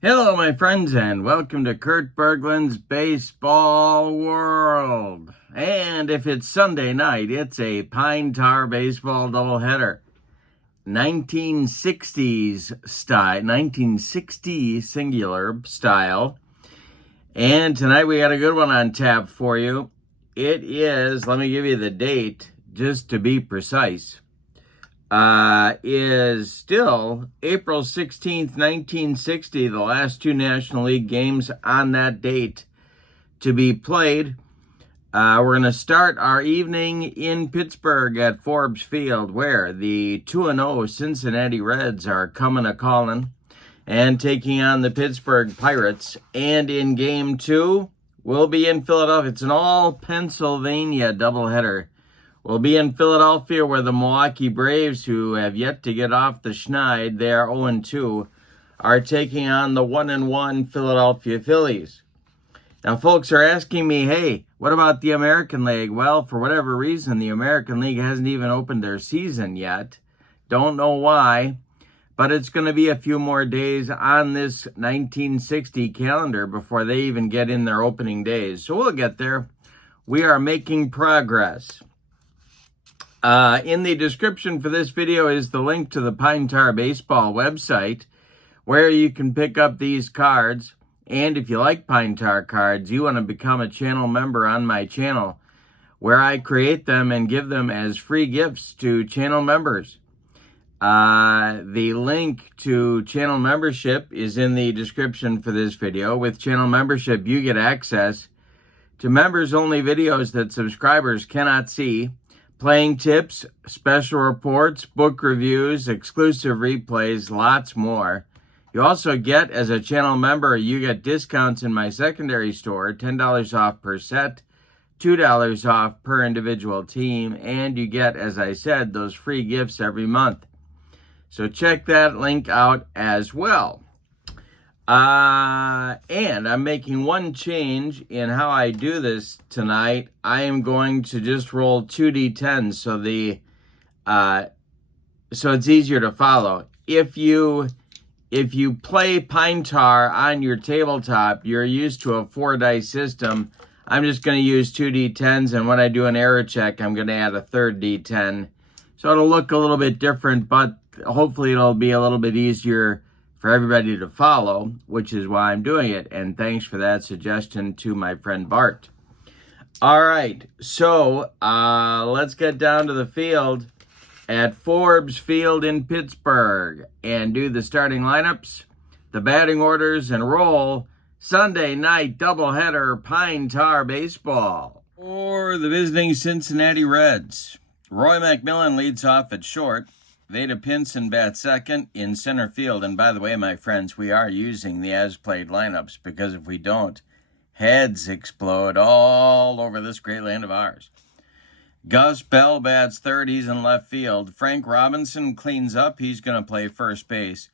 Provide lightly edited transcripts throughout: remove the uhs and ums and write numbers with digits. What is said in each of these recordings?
Hello, my friends, and welcome to Kurt Berglund's Baseball World. And if it's Sunday night, it's a Pine Tar baseball doubleheader. 1960s style, 1960 singular style. And tonight we got a good one on tap for you. It is, let me give you the date, just to be precise. Is still April 16th, 1960, the last two National League games on that date to be played. We're going to start our evening in Pittsburgh at Forbes Field, where the 2-0 Cincinnati Reds are coming a-calling and taking on the Pittsburgh Pirates. And in Game 2, we'll be in Philadelphia. It's an all-Pennsylvania doubleheader. We'll be in Philadelphia, where the Milwaukee Braves, who have yet to get off the schneid, they are 0-2, are taking on the 1-1 Philadelphia Phillies. Now, folks are asking me, hey, what about the American League? Well, for whatever reason, the American League hasn't even opened their season yet. Don't know why, but it's going to be a few more days on this 1960 calendar before they even get in their opening days. So we'll get there. We are making progress. In the description for this video is the link to the Pine Tar Baseball website, where you can pick up these cards. And if you like Pine Tar cards, you want to become a channel member on my channel, where I create them and give them as free gifts to channel members. The link to channel membership is in the description for this video. With channel membership, you get access to members-only videos that subscribers cannot see, playing tips, special reports, book reviews, exclusive replays, lots more. You also get, as a channel member, you get discounts in my secondary store, $10 off per set, $2 off per individual team, and you get, as I said, those free gifts every month. So check that link out as well. And I'm making one change in how I do this tonight. I am going to just roll 2d10s so it's easier to follow. If you play Pine Tar on your tabletop, you're used to a 4-dice system. I'm just going to use 2d10s, and when I do an error check, I'm going to add a third d10. So it'll look a little bit different, but hopefully it'll be a little bit easier for everybody to follow, which is why I'm doing it. And thanks for that suggestion to my friend Bart. All right, so let's get down to the field at Forbes Field in Pittsburgh and do the starting lineups, the batting orders, and roll Sunday night doubleheader Pine Tar baseball. For the visiting Cincinnati Reds, Roy McMillan leads off at short. Veda Pinson bats second in center field. And by the way, my friends, we are using the as-played lineups, because if we don't, heads explode all over this great land of ours. Gus Bell bats third. He's in left field. Frank Robinson cleans up. He's going to play first base.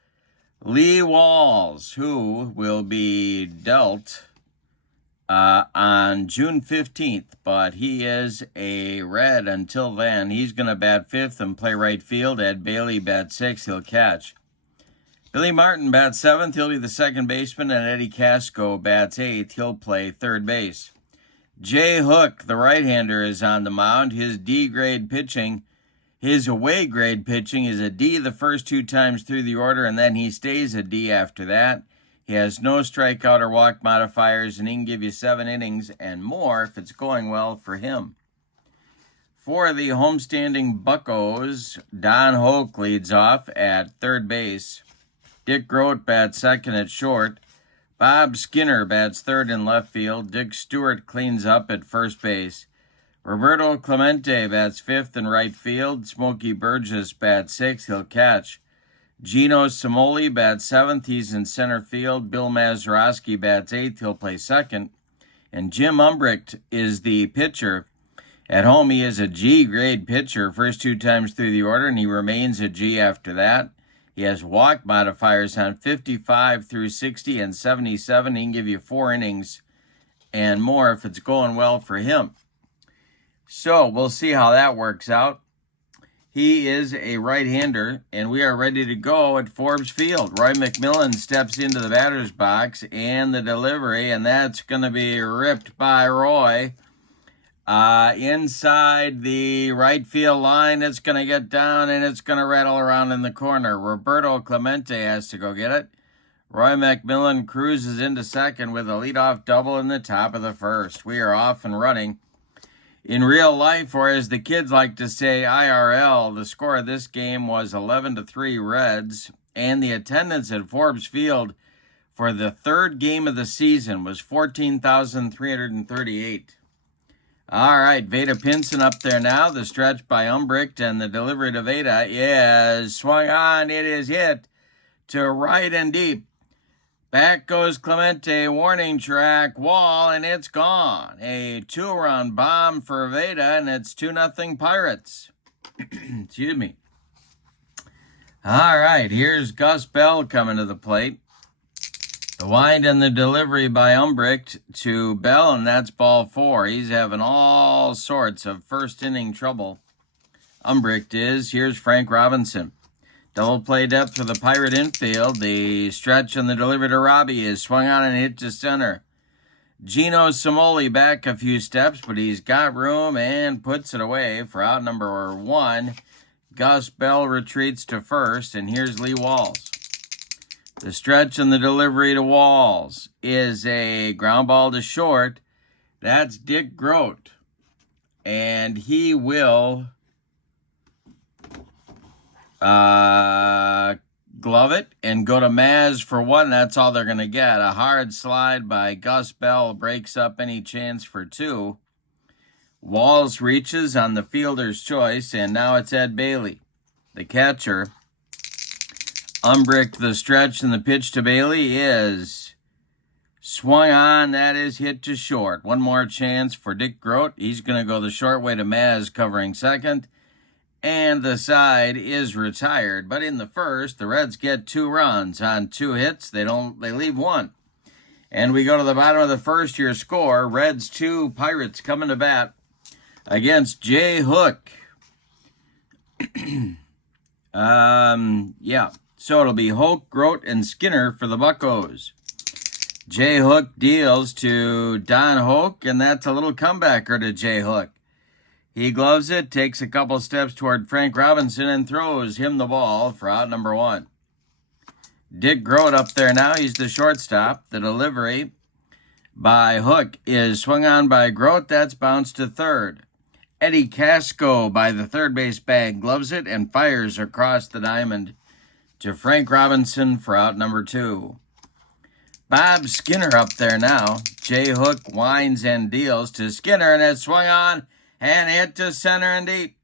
Lee Walls, who will be dealt on June 15th, but he is a Red until then. He's going to bat fifth and play right field. Ed Bailey bats sixth. He'll catch. Billy Martin bats seventh. He'll be the second baseman. And Eddie Casco bats eighth. He'll play third base. Jay Hook, the right-hander, is on the mound. His D-grade pitching, his away-grade pitching is a D the first two times through the order, and then he stays a D after that. He has no strikeout or walk modifiers, and he can give you 7 innings and more if it's going well for him. For the homestanding Buccos, Don Hoke leads off at third base. Dick Grote bats second at short. Bob Skinner bats third in left field. Dick Stewart cleans up at first base. Roberto Clemente bats fifth in right field. Smokey Burgess bats sixth. He'll catch. Gino Simoli bats seventh. He's in center field. Bill Mazeroski bats eighth. He'll play second. And Jim Umbricht is the pitcher. At home, he is a G-grade pitcher first two times through the order, and he remains a G after that. He has walk modifiers on 55 through 60 and 77. He can give you 4 innings and more if it's going well for him. So we'll see how that works out. He is a right-hander, and we are ready to go at Forbes Field. Roy McMillan steps into the batter's box, and the delivery, and that's going to be ripped by Roy. Inside the right field line, it's going to get down, and it's going to rattle around in the corner. Roberto Clemente has to go get it. Roy McMillan cruises into second with a leadoff double in the top of the first. We are off and running. In real life, or as the kids like to say, IRL, the score of this game was 11-3 Reds, and the attendance at Forbes Field for the third game of the season was 14,338. All right, Veda Pinson up there now. The stretch by Umbricht, and the delivery to Veda is swung on. It is hit to right and deep. Back goes Clemente, warning track, wall, and it's gone. A 2-run bomb for Veda, and it's 2-0 Pirates. Excuse me. All right, here's Gus Bell coming to the plate. The wind and the delivery by Umbricht to Bell, and that's ball 4. He's having all sorts of first-inning trouble. Umbricht is. Here's Frank Robinson. Double play depth for the Pirate infield. The stretch and the delivery to Robbie is swung on and hit to center. Gino Simoli back a few steps, but he's got room and puts it away for out number 1. Gus Bell retreats to first, and here's Lee Walls. The stretch and the delivery to Walls is a ground ball to short. That's Dick Grote, and he will glove it and go to Maz for 1. That's all they're going to get. A hard slide by Gus Bell breaks up any chance for 2. Walls reaches on the fielder's choice, and now it's Ed Bailey, the catcher. Umbricht, the stretch, and the pitch to Bailey is swung on. That is hit to short. One more chance for Dick Grote. He's going to go the short way to Maz covering second. And the side is retired. But in the first, the Reds get 2 runs on 2 hits. They leave 1. And we go to the bottom of the first. Your score, Reds 2, Pirates coming to bat against Jay Hook. Yeah. So it'll be Hook, Grote, and Skinner for the Buccos. Jay Hook deals to Don Hook, and that's a little comebacker to Jay Hook. He gloves it, takes a couple steps toward Frank Robinson, and throws him the ball for out number 1. Dick Grote up there now. He's the shortstop. The delivery by Hook is swung on by Grote. That's bounced to third. Eddie Casco by the third base bag gloves it and fires across the diamond to Frank Robinson for out number 2. Bob Skinner up there now. Jay Hook winds and deals to Skinner, and it's swung on and hit to center and deep.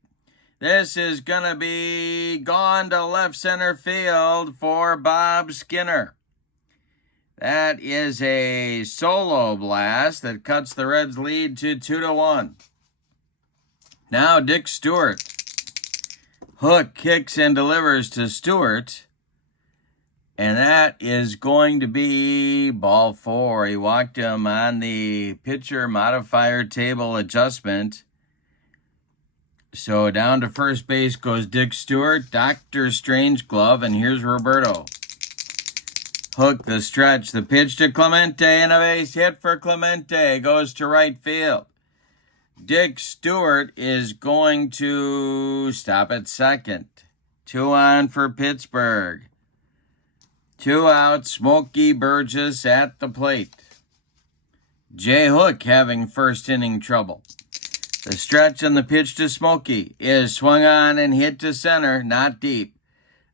This is going to be gone to left center field for Bob Skinner. That is a solo blast that cuts the Reds' lead to 2-1. Now Dick Stewart. Hook kicks and delivers to Stewart. And that is going to be ball 4. He walked him on the pitcher modifier table adjustment. So down to first base goes Dick Stewart, Dr. Strangeglove, and here's Roberto. Hook, the stretch, the pitch to Clemente, and a base hit for Clemente. Goes to right field. Dick Stewart is going to stop at second. 2 on for Pittsburgh. 2 out, Smokey Burgess at the plate. Jay Hook having first inning trouble. The stretch and the pitch to Smokey is swung on and hit to center, not deep.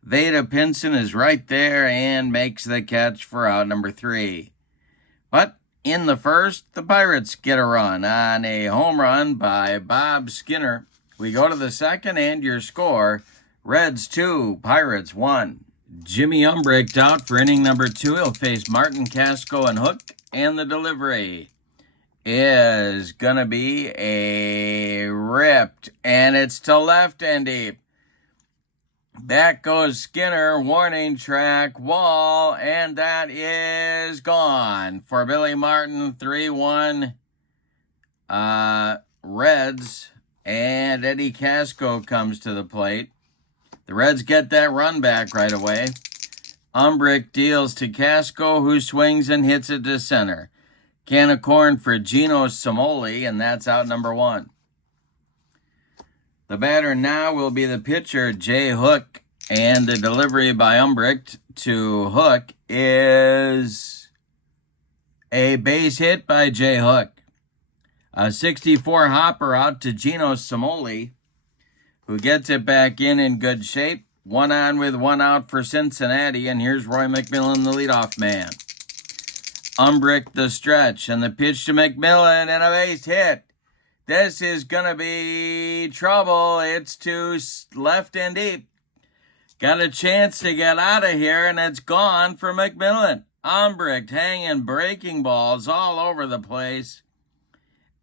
Veda Pinson is right there and makes the catch for out number 3. But in the first, the Pirates get a run on a home run by Bob Skinner. We go to the second, and your score, Reds 2, Pirates 1. Jimmy Umbricht out for inning number 2. He'll face Martin, Casco, and Hook, and the delivery is going to be a ripped, and it's to left and deep. Back goes Skinner, warning track, wall, and that is gone for Billy Martin. 3-1 Reds, And Eddie Casco comes to the plate. The Reds get that run back right away. Umbricht deals to Casco, who swings and hits it to center. Can of corn for Gino Simoli, and that's out number 1. The batter now will be the pitcher, Jay Hook, and the delivery by Umbricht to Hook is a base hit by Jay Hook. A 64 hopper out to Gino Simoli, who gets it back in good shape. 1 on with 1 out for Cincinnati, and here's Roy McMillan, the leadoff man. Umbricht the stretch, and the pitch to McMillan, and a base hit. This is going to be trouble. It's to left and deep. Got a chance to get out of here, and it's gone for McMillan. Umbricht hanging breaking balls all over the place.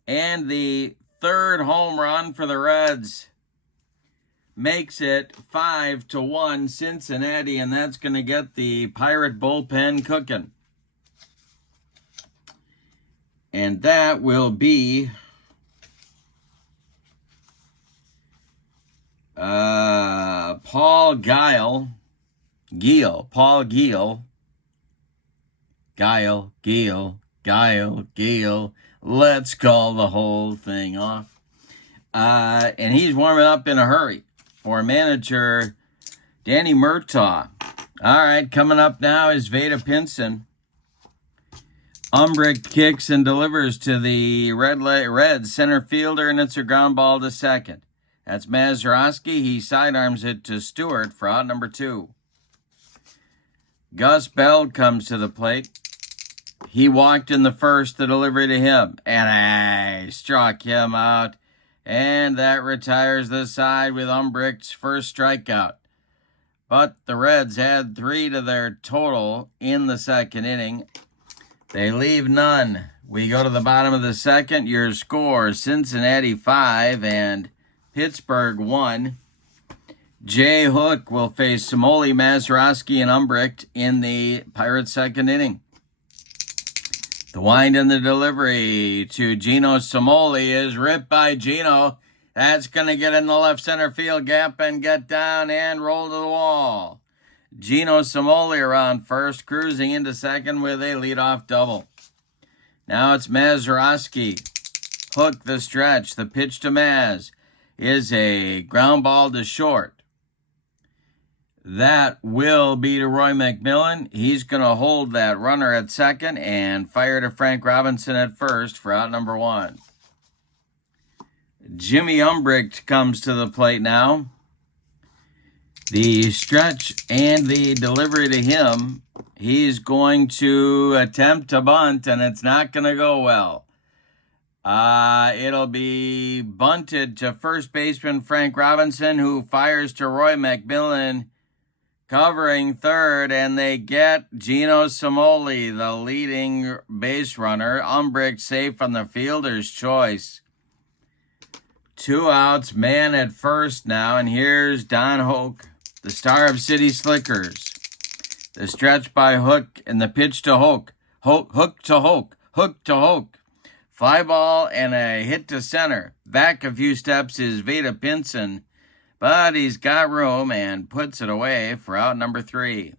And the 3rd home run for the Reds makes it 5-1 Cincinnati, and that's going to get the Pirate bullpen cooking. And that will be Paul Geil. Let's call the whole thing off. And he's warming up in a hurry for manager Danny Murtaugh. All right, coming up now is Veda Pinson. Umbricht kicks and delivers to the Red center fielder, and it's a ground ball to second. That's Mazeroski. He sidearms it to Stewart for out number 2. Gus Bell comes to the plate. He walked in the first, the delivery to him, and I struck him out. And that retires the side with Umbricht's first strikeout. But the Reds add 3 to their total in the 2nd inning. They leave none. We go to the bottom of the 2nd. Your score, Cincinnati 5 and Pittsburgh 1. Jay Hook will face Simoli, Mazeroski, and Umbricht in the Pirates' 2nd inning. The wind and the delivery to Gino Simoli is ripped by Gino. That's going to get in the left center field gap and get down and roll to the wall. Gino Simoli around first, cruising into 2nd with a leadoff double. Now it's Mazeroski. Hook the stretch. The pitch to Maz is a ground ball to short. That will be to Roy McMillan. He's going to hold that runner at 2nd and fire to Frank Robinson at 1st for out number 1. Jimmy Umbricht comes to the plate now. The stretch and the delivery to him. He's going to attempt to bunt, and it's not going to go well. It'll be bunted to first baseman Frank Robinson, who fires to Roy McMillan, covering 3rd, and they get Gino Simoli, the leading base runner. Umbricht safe on the fielder's choice. 2 outs, man at first now, and here's Don Hoke, the star of City Slickers. The stretch by Hook and the pitch to Hoke. Hook to Hoke. Fly ball and a hit to center. Back a few steps is Veda Pinson, but he's got room and puts it away for out number 3.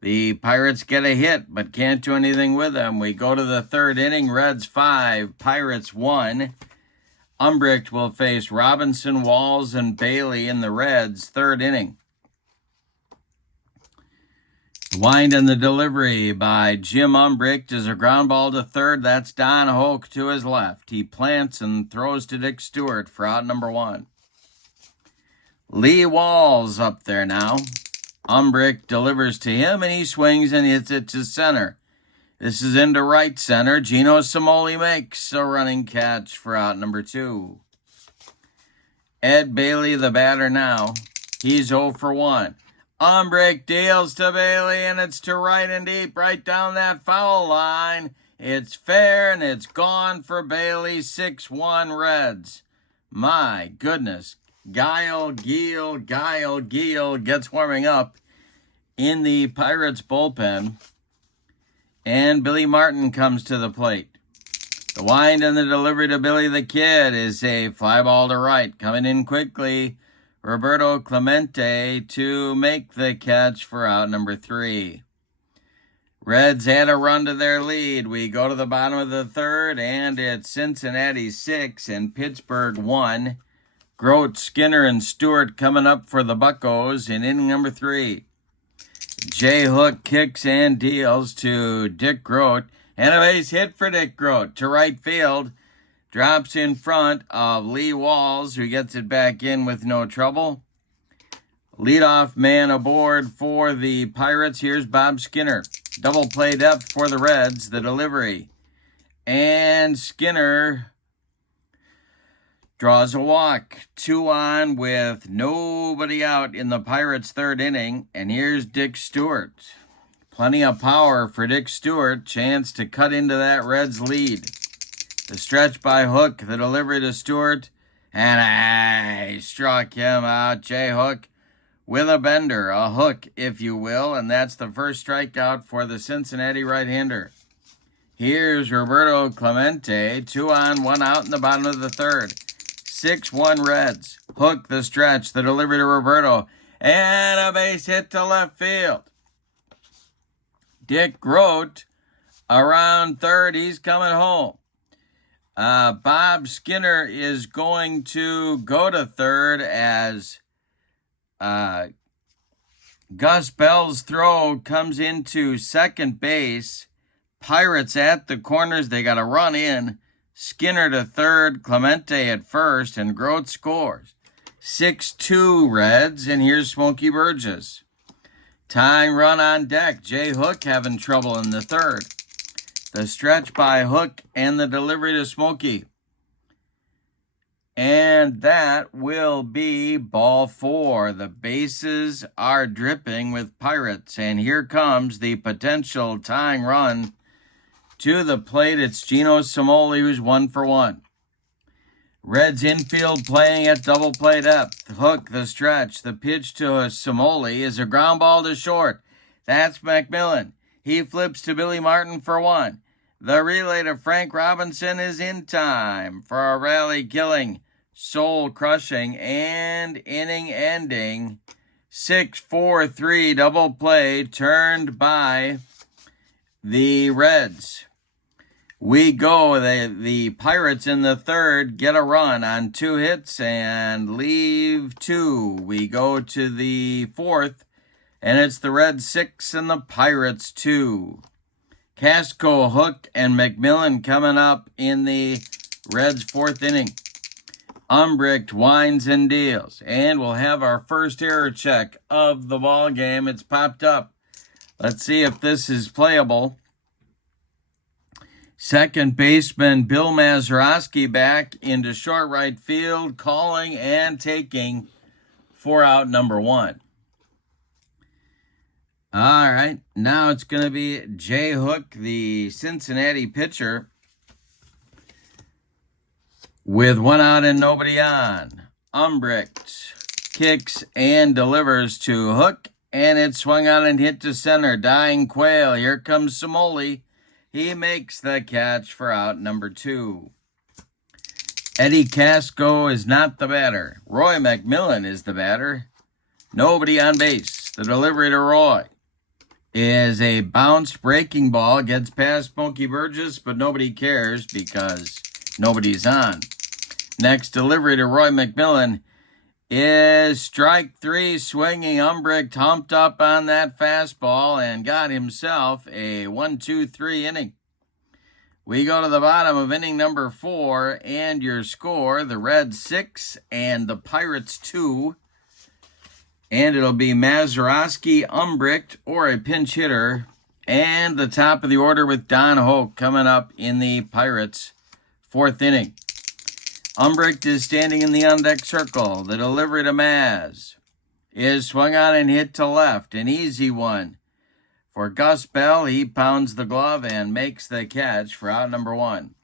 The Pirates get a hit, but can't do anything with them. We go to the 3rd inning. Reds 5, Pirates 1. Umbricht will face Robinson, Walls, and Bailey in the Reds' 3rd inning. The wind and the delivery by Jim Umbricht is a ground ball to 3rd. That's Don Hoke to his left. He plants and throws to Dick Stewart for out number 1. Lee Walls up there now. Umbricht delivers to him, and he swings and hits it to center. This is into right center. Gino Simoli makes a running catch for out number 2. Ed Bailey, the batter now. He's 0 for 1. Umbricht deals to Bailey, and it's to right and deep, right down that foul line. It's fair, and it's gone for Bailey. 6-1 Reds. My goodness. Geil gets warming up in the Pirates bullpen. And Billy Martin comes to the plate. The wind and the delivery to Billy the Kid is a fly ball to right. Coming in quickly, Roberto Clemente to make the catch for out number 3. Reds add a run to their lead. We go to the bottom of the third, and it's Cincinnati 6 and Pittsburgh 1. Grote, Skinner, and Stewart coming up for the Buccos in inning number 3. Jay Hook kicks and deals to Dick Grote, and a base hit for Dick Grote to right field. Drops in front of Lee Walls, who gets it back in with no trouble. Leadoff man aboard for the Pirates. Here's Bob Skinner. Double play depth for the Reds. The delivery. And Skinner draws a walk. 2 on with nobody out in the Pirates' third inning. And here's Dick Stewart. Plenty of power for Dick Stewart. Chance to cut into that Reds lead. The stretch by Hook. The delivery to Stewart. And I struck him out. Jay Hook with a bender, a hook, if you will, and that's the first strikeout for the Cincinnati right-hander. Here's Roberto Clemente, 2 on, 1 out in the bottom of the third. 6-1 Reds. Hook the stretch, the delivery to Roberto, and a base hit to left field. Dick Grote around third, he's coming home. Bob Skinner is going to go to third as Gus Bell's throw comes into second base. Pirates at the corners. They got to run in. Skinner to third. Clemente at first. And Grote scores. 6-2 Reds. And here's Smokey Burgess. Tying run on deck. Jay Hook having trouble in the third. The stretch by Hook and the delivery to Smokey. And that will be ball 4. The bases are dripping with Pirates. And here comes the potential tying run to the plate. It's Gino Cimoli, who's 1 for 1. Reds infield playing at double play depth. Hook the stretch. The pitch to Cimoli is a ground ball to short. That's McMillan. He flips to Billy Martin for 1. The relay to Frank Robinson is in time for a rally killing, soul crushing, and inning ending 6-4-3 double play turned by the Reds. We go, the Pirates in the third get a run on 2 hits and leave 2. We go to the fourth, and it's the Reds 6 and the Pirates 2. Casco, Hook, and McMillan coming up in the Reds' 4th inning. Umbricht winds and deals, and we'll have our first error check of the ball game. It's popped up. Let's see if this is playable. Second baseman Bill Mazeroski back into short right field, calling and taking for out number 1. All right, now it's going to be Jay Hook, the Cincinnati pitcher, with 1 out and nobody on. Umbricht kicks and delivers to Hook, and it's swung out and hit to center. Dying Quail. Here comes Cimoli. He makes the catch for out number 2. Eddie Casco is not the batter. Roy McMillan is the batter. Nobody on base. The delivery to Roy is a bounce breaking ball. Gets past Smokey Burgess, but nobody cares because nobody's on. Next delivery to Roy McMillan is strike 3. Swinging Umbricht humped up on that fastball and got himself a 1-2-3 inning. We go to the bottom of inning number 4, and your score, the Reds 6 and the Pirates 2. And it'll be Mazeroski, Umbricht, or a pinch hitter. And the top of the order with Don Hoke coming up in the Pirates' 4th inning. Umbricht is standing in the on-deck circle. The delivery to Maz is swung on and hit to left. An easy one for Gus Bell. He pounds the glove and makes the catch for out number 1.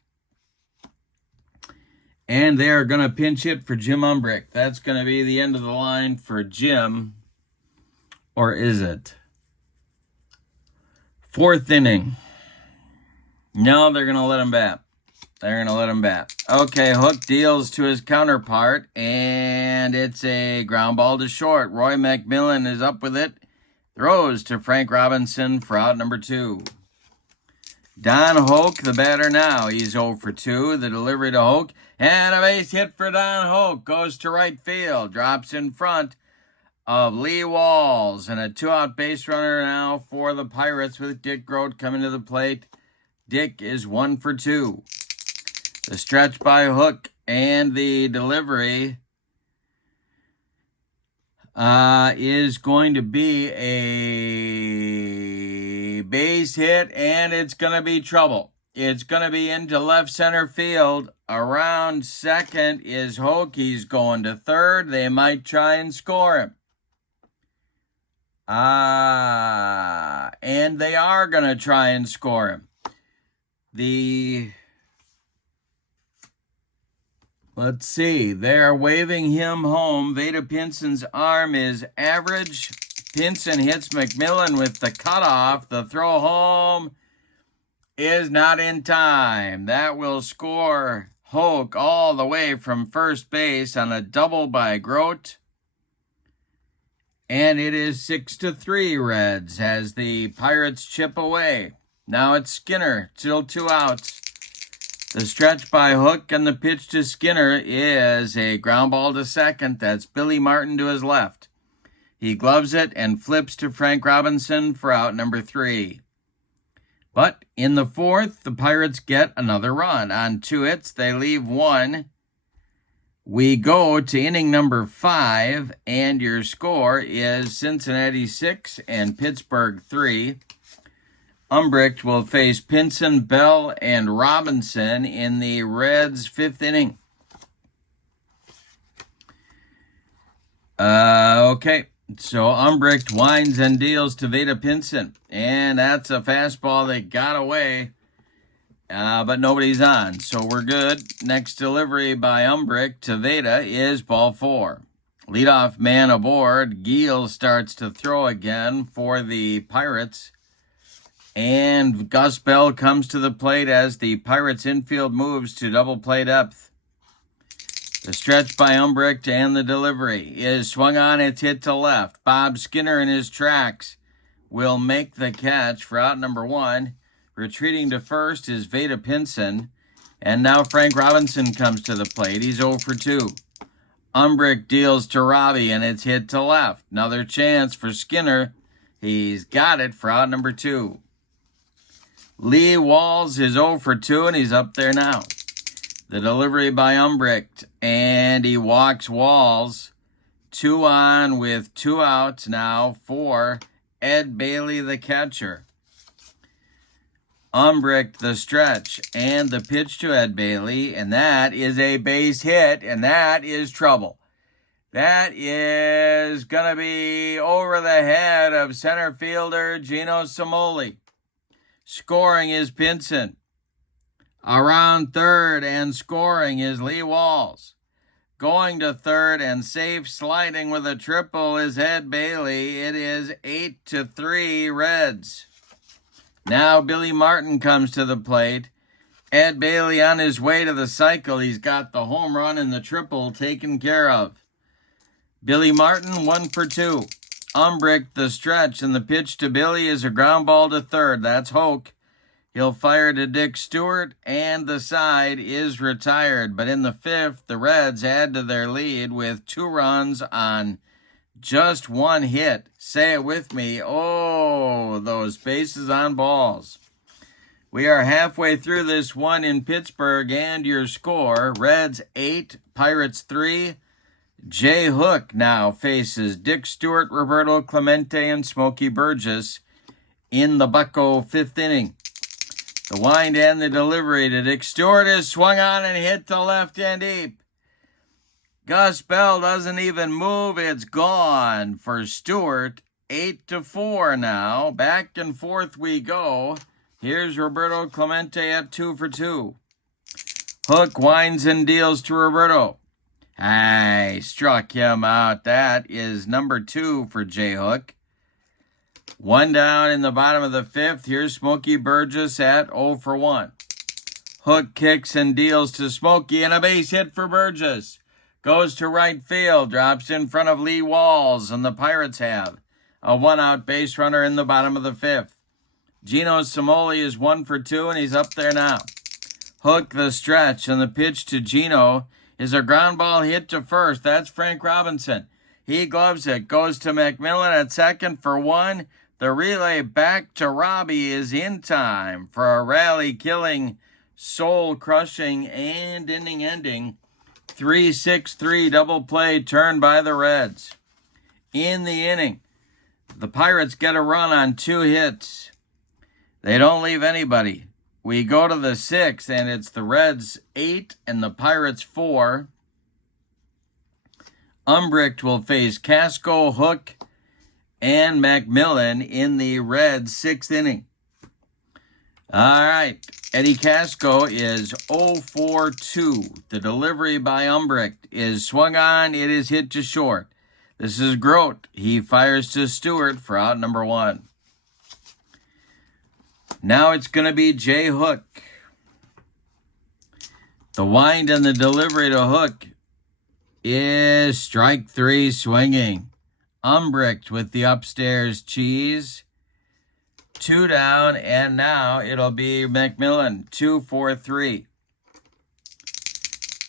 And they are going to pinch hit for Jim Umbricht. That's going to be the end of the line for Jim. Or is it? 4th inning. No, they're going to let him bat. They're going to let him bat. Okay, Hook deals to his counterpart, and it's a ground ball to short. Roy McMillan is up with it. Throws to Frank Robinson for out number 2. Don Hoke, the batter now. He's 0 for 2. The delivery to Hoke. And a base hit for Don Hoke. Goes to right field. Drops in front of Lee Walls. And a 2-out base runner now for the Pirates with Dick Grote coming to the plate. Dick is 1 for 2. The stretch by Hook and the delivery is going to be a base hit, and it's going to be trouble. It's going to be into left center field. Around second is Hook. He's going to third. They might try and score him. And they are going to try and score him. Let's see. They're waving him home. Vada Pinson's arm is average. Pinson hits McMillan with the cutoff. The throw home is not in time. That will score Hoke all the way from first base on a double by Grote. And it is 6-3 Reds as the Pirates chip away. Now it's Skinner, still 2 outs. The stretch by Hook and the pitch to Skinner is a ground ball to second. That's Billy Martin to his left. He gloves it and flips to Frank Robinson for out number 3. But in the 4th, the Pirates get another run. On 2 hits, they leave 1. We go to inning number 5, and your score is Cincinnati 6 and Pittsburgh 3. Umbricht will face Pinson, Bell, and Robinson in the Reds' 5th inning. Okay, so Umbricht winds and deals to Vada Pinson, and that's a fastball that got away, but nobody's on, so we're good. Next delivery by Umbricht to Vada is ball 4. Leadoff man aboard. Giel starts to throw again for the Pirates. And Gus Bell comes to the plate as the Pirates infield moves to double play depth. The stretch by Umbricht and the delivery is swung on. It's hit to left. Bob Skinner in his tracks will make the catch for out number 1. Retreating to first is Vada Pinson. And now Frank Robinson comes to the plate. He's 0 for 2. Umbricht deals to Robbie, and it's hit to left. Another chance for Skinner. He's got it for out number 2. Lee Walls is 0 for 2, and he's up there now. The delivery by Umbricht, and he walks Walls. 2 on with 2 outs now for Ed Bailey, the catcher. Umbricht, the stretch, and the pitch to Ed Bailey, and that is a base hit, and that is trouble. That is going to be over the head of center fielder Gino Simoli. Scoring is Pinson. Around third and scoring is Lee Walls. Going to third and safe sliding with a triple is Ed Bailey. It is 8-3 Reds. Now Billy Martin comes to the plate. Ed Bailey on his way to the cycle. He's got the home run and the triple taken care of. Billy Martin 1 for 2. Umbricht the stretch, and the pitch to Billy is a ground ball to third. That's Hoke. He'll fire to Dick Stewart, and the side is retired. But in the 5th, the Reds add to their lead with 2 runs on just 1 hit. Say it with me. Oh, those bases on balls. We are halfway through this one in Pittsburgh, and your score, Reds 8, Pirates 3. Jay Hook now faces Dick Stewart, Roberto Clemente, and Smokey Burgess in the Bucco 5th inning. The wind and the delivery to Dick Stewart is swung on and hit to left and deep. Gus Bell doesn't even move. It's gone for Stewart. 8-4 now. Back and forth we go. Here's Roberto Clemente at 2 for 2. Hook winds and deals to Roberto. I struck him out. That is number 2 for Jay Hook. 1 down in the bottom of the 5th. Here's Smokey Burgess at 0 for 1. Hook kicks and deals to Smokey, and a base hit for Burgess. Goes to right field, drops in front of Lee Walls, and the Pirates have a one-out base runner in the bottom of the fifth. Gino Cimoli is 1 for 2, and he's up there now. Hook the stretch, and the pitch to Gino is a ground ball hit to first. That's Frank Robinson. He gloves it, goes to McMillan at second for 1. The relay back to Robbie is in time for a rally-killing, soul-crushing, and inning-ending 3-6-3 double play turn by the Reds. In the inning, the Pirates get a run on 2 hits. They don't leave anybody. We go to the 6th, and it's the Reds 8 and the Pirates 4. Umbricht will face Casco, Hook, and McMillan in the Reds' 6th inning. All right, Eddie Casco is 0 for 2. The delivery by Umbricht is swung on. It is hit to short. This is Grote. He fires to Stewart for out number 1. Now it's going to be Jay Hook. The wind and the delivery to Hook is strike 3 swinging. Umbricht with the upstairs cheese. 2 down, and now it'll be McMillan, 2 for 3.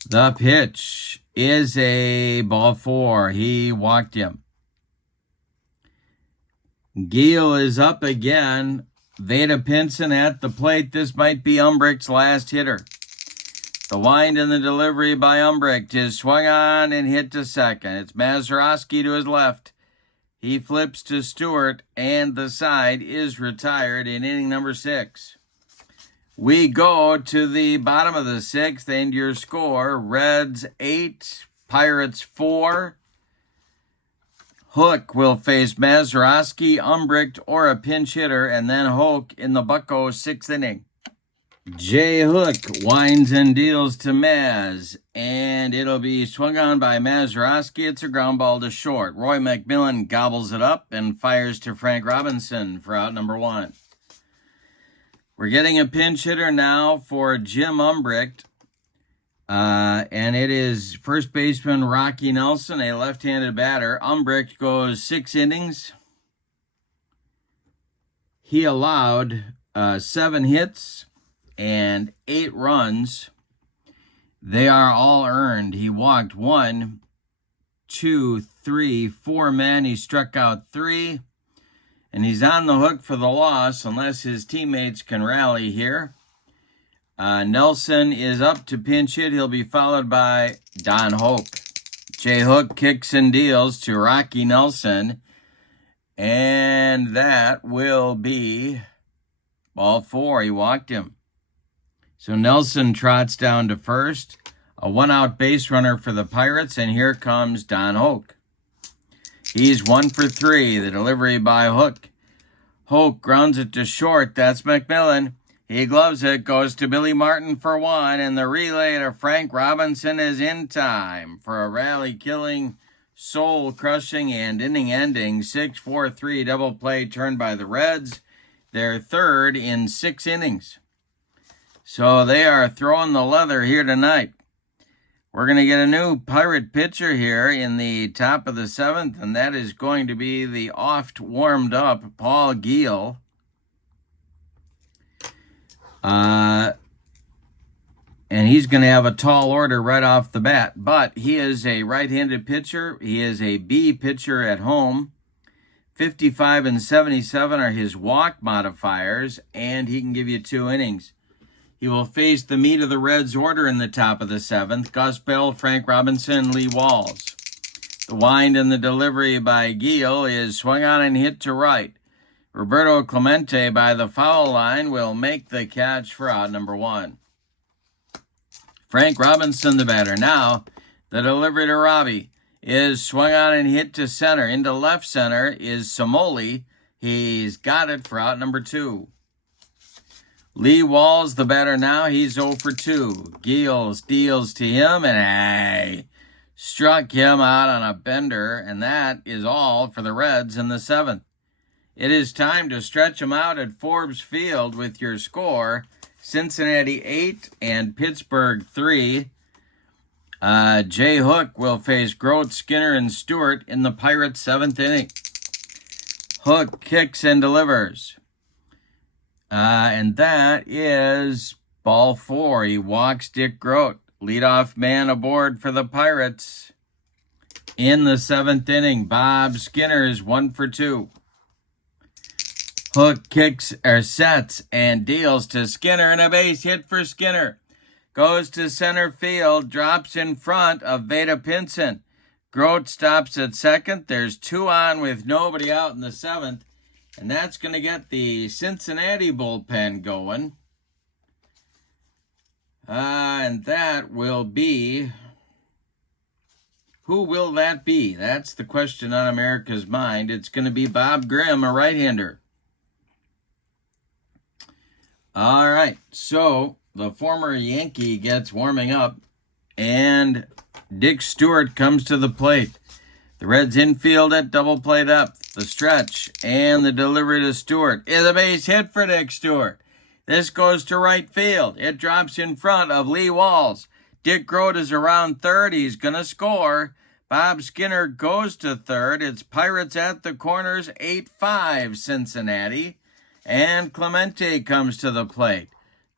The pitch is a ball 4. He walked him. Giel is up again. Veda Pinson at the plate. This might be Umbricht's last hitter. The wind and the delivery by Umbricht is swung on and hit to second. It's Mazeroski to his left. He flips to Stewart, and the side is retired in inning number 6. We go to the bottom of the 6th, and your score, Reds 8, Pirates 4. Hook will face Mazeroski, Umbricht, or a pinch hitter, and then Hoke in the Bucko 6th inning. Jay Hook winds and deals to Maz, and it'll be swung on by Mazeroski. It's a ground ball to short. Roy McMillan gobbles it up and fires to Frank Robinson for out number 1. We're getting a pinch hitter now for Jim Umbricht. And it is first baseman Rocky Nelson, a left-handed batter. Umbricht goes 6 innings. He allowed 7 hits and 8 runs. They are all earned. He walked 1, 2, 3, 4 men. He struck out 3. And he's on the hook for the loss unless his teammates can rally here. Nelson is up to pinch hit. He'll be followed by Don Hoke. Jay Hook kicks and deals to Rocky Nelson. And that will be ball 4. He walked him. So Nelson trots down to first. A one-out base runner for the Pirates. And here comes Don Hoke. He's 1 for 3. The delivery by Hook. Hoke grounds it to short. That's McMillan. He gloves it, goes to Billy Martin for 1, and the relay to Frank Robinson is in time for a rally-killing, soul-crushing, and inning-ending 6-4-3 double play turn by the Reds. Their 3rd in 6 innings. So they are throwing the leather here tonight. We're going to get a new Pirate pitcher here in the top of the 7th, and that is going to be the oft-warmed-up Paul Giel. And he's going to have a tall order right off the bat. But he is a right-handed pitcher. He is a B pitcher at home. 55 and 77 are his walk modifiers, and he can give you 2 innings. He will face the meat of the Reds' order in the top of the 7th. Gus Bell, Frank Robinson, Lee Walls. The wind and the delivery by Giel is swung on and hit to right. Roberto Clemente by the foul line will make the catch for out number 1. Frank Robinson, the batter. Now, the delivery to Robbie is swung on and hit to center. Into left center is Cimoli. He's got it for out number 2. Lee Walls, the batter now. He's 0 for 2. Giel deals to him, and struck him out on a bender, and that is all for the Reds in the 7th. It is time to stretch them out at Forbes Field with your score. Cincinnati 8 and Pittsburgh 3. Jay Hook will face Grote, Skinner, and Stewart in the Pirates' 7th inning. Hook kicks and delivers. And that is ball 4. He walks Dick Grote. Leadoff man aboard for the Pirates. In the 7th inning, Bob Skinner is 1 for 2. Hook kicks or sets and deals to Skinner, and a base hit for Skinner. Goes to center field, drops in front of Veda Pinson. Grote stops at second. There's 2 on with nobody out in the 7th. And that's going to get the Cincinnati bullpen going. And that will be... Who will that be? That's the question on America's mind. It's going to be Bob Grimm, a right-hander. All right, so the former Yankee gets warming up, and Dick Stewart comes to the plate. The Reds infield at double play depth. The stretch and the delivery to Stewart is a base hit for Dick Stewart. This goes to right field. It drops in front of Lee Walls. Dick Grote is around third. He's going to score. Bob Skinner goes to third. It's Pirates at the corners, 8-5 Cincinnati. And Clemente comes to the plate.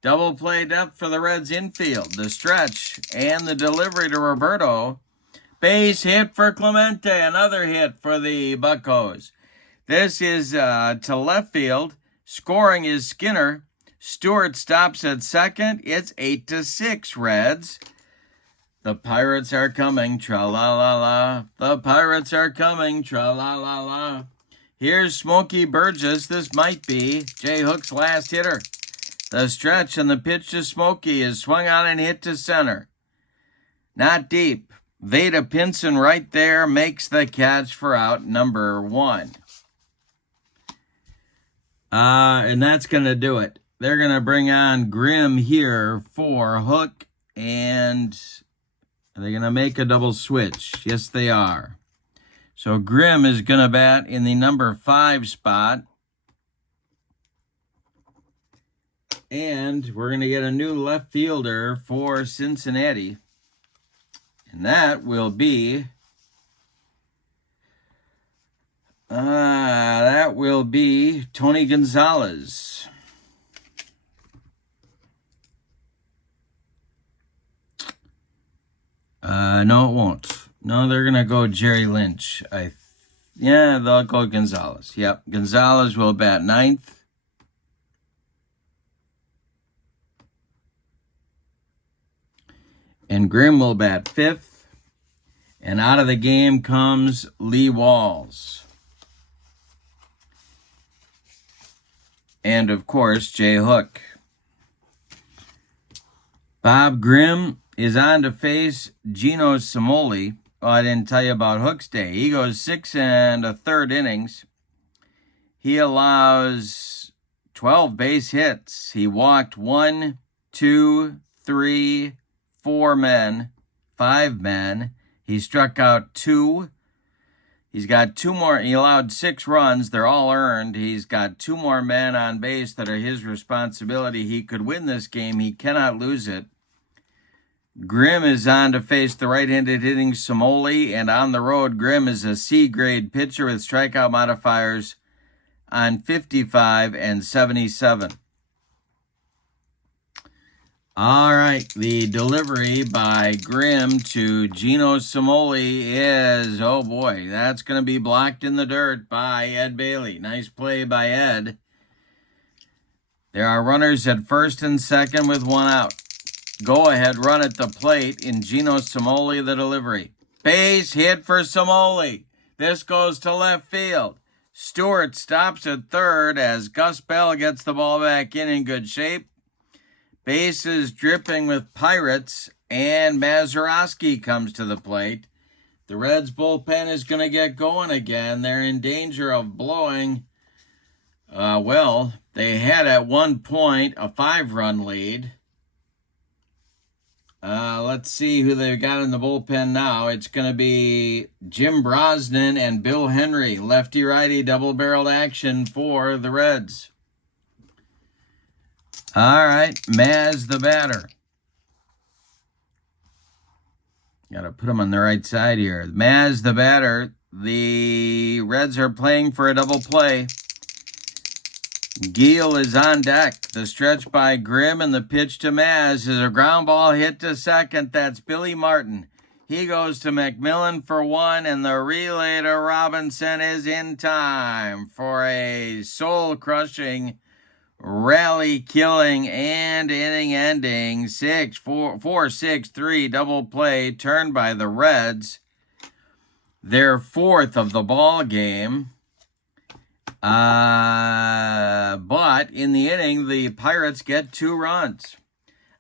Double play depth for the Reds infield. The stretch and the delivery to Roberto. Base hit for Clemente. Another hit for the Buccos. This is to left field. Scoring is Skinner. Stewart stops at second. It's 8-6 Reds. The Pirates are coming, tra-la-la-la. The Pirates are coming, tra-la-la-la. Here's Smokey Burgess. This might be Jay Hook's last hitter. The stretch and the pitch to Smokey is swung on and hit to center. Not deep. Veda Pinson right there makes the catch for out number 1. And that's going to do it. They're going to bring on Grimm here for Hook, and are they going to make a double switch? Yes, they are. So Grimm is going to bat in the number 5 spot. And we're going to get a new left fielder for Cincinnati. And that will be... Tony Gonzalez. No, it won't. No, they're going to go Jerry Lynch. Yeah, they'll go Gonzalez. Yep, Gonzalez will bat 9th. And Grimm will bat 5th. And out of the game comes Lee Walls. And, of course, Jay Hook. Bob Grimm is on to face Gino Cimoli. Oh, I didn't tell you about Hook's day. He goes 6 1/3 innings. He allows 12 base hits. He walked 1, 2, 3, 4 men, 5 men. He struck out 2. He's got 2 more. He allowed 6 runs. They're all earned. He's got 2 more men on base that are his responsibility. He could win this game. He cannot lose it. Grimm is on to face the right-handed hitting Cimoli, and on the road, Grimm is a C-grade pitcher with strikeout modifiers on 55 and 77. All right, the delivery by Grimm to Gino Cimoli is, oh boy, that's going to be blocked in the dirt by Ed Bailey. Nice play by Ed. There are runners at first and second with 1 out. Go-ahead run at the plate in Gino Cimoli, the delivery. Base hit for Cimoli. This goes to left field. Stewart stops at third as Gus Bell gets the ball back in good shape. Bases dripping with Pirates, and Mazeroski comes to the plate. The Reds bullpen is going to get going again. They're in danger of blowing. They had at one point a 5-run lead. Let's see who they've got in the bullpen now. It's going to be Jim Brosnan and Bill Henry. Lefty-righty double-barreled action for the Reds. All right, Maz the batter. Got to put him on the right side here. Maz the batter. The Reds are playing for a double play. Geel is on deck. The stretch by Grimm and the pitch to Maz is a ground ball hit to second. That's Billy Martin. He goes to McMillan for one, and the relay to Robinson is in time for a soul-crushing, rally-killing, and inning-ending 4-6-3 double play turned by the Reds. Their fourth of the ball game. But in the inning, the Pirates get 2 runs.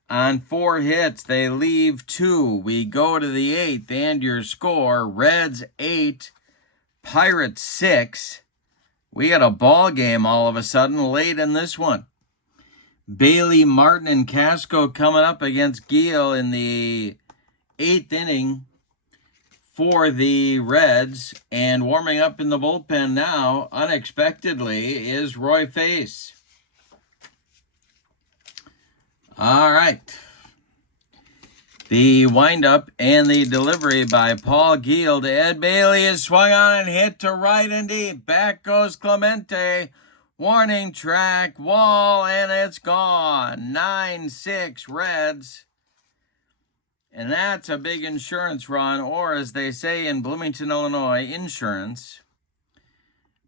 On 4 hits, they leave 2. We go to the 8th, and your score, Reds 8, Pirates 6. We got a ball game all of a sudden late in this one. Bailey, Martin, and Casco coming up against Geel in the 8th inning for the Reds, and warming up in the bullpen now, unexpectedly, is Roy Face. All right. The windup and the delivery by Paul Geel to Ed Bailey is swung on and hit to right and deep. Back goes Clemente. Warning track, wall, and it's gone. 9-6 Reds. And that's a big insurance run, or as they say in Bloomington, Illinois, insurance.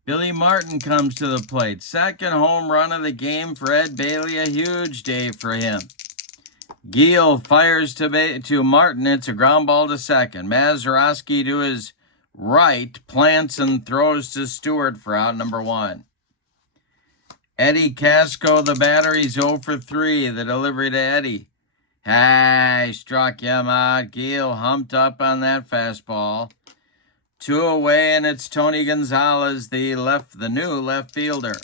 Billy Martin comes to the plate. Second home run of the game for Ed Bailey. A huge day for him. Geel fires to Martin. It's a ground ball to second. Mazeroski to his right plants and throws to Stewart for out number 1. Eddie Casco, the batter, he's 0 for 3. The delivery to Eddie. Hey, struck him out. Geel humped up on that fastball. 2 away, and it's Tony Gonzalez, the new left fielder.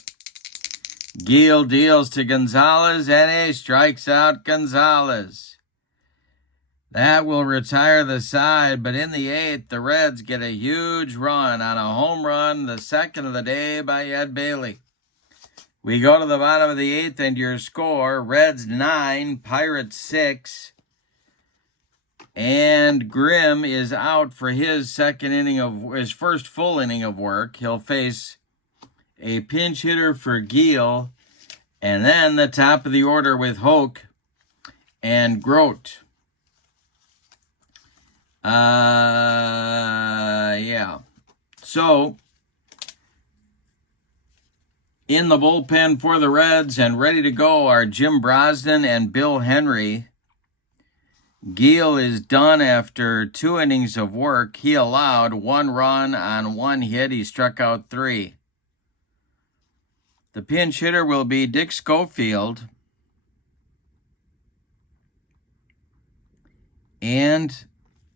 Geel deals to Gonzalez, and he strikes out Gonzalez. That will retire the side, but in the 8th, the Reds get a huge run on a home run, the second of the day by Ed Bailey. We go to the bottom of the 8th, and your score, Reds 9, Pirates 6. And Grimm is out for his his first full inning of work. He'll face a pinch hitter for Geel, and then the top of the order with Hoke and Grote. Yeah. So, in the bullpen for the Reds and ready to go are Jim Brosnan and Bill Henry. Geel is done after 2 innings of work. He allowed 1 run on 1 hit. He struck out 3. The pinch hitter will be Dick Schofield. And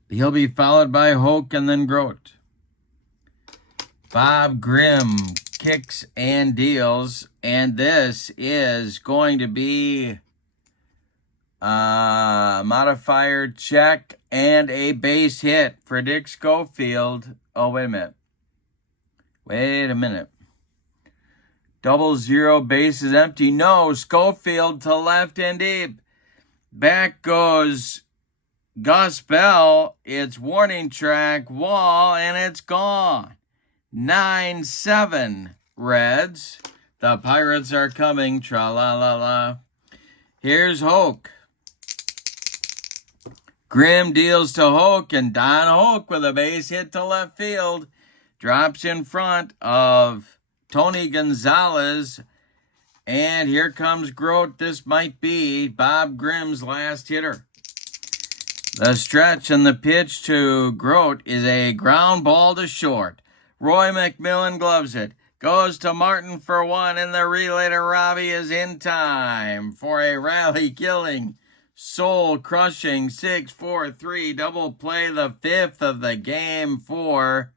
he'll be followed by Hoke and then Grote. Bob Grimm kicks and deals, and this is going to be modifier check and a base hit for Dick Schofield. Oh, wait a minute. 0-0, bases empty. No, Schofield to left and deep. Back goes Gus Bell. It's warning track, wall, and it's gone. 9-7 Reds. The Pirates are coming. Tra-la-la-la. Here's Hoke. Grimm deals to Hoke, and Don Hoke with a base hit to left field drops in front of Tony Gonzalez. And here comes Grote. This might be Bob Grimm's last hitter. The stretch and the pitch to Grote is a ground ball to short. Roy McMillan gloves it. Goes to Martin for 1, and the relay to Robbie is in time for a rally-killing, soul-crushing 6-4-3 double play, the 5th of the game for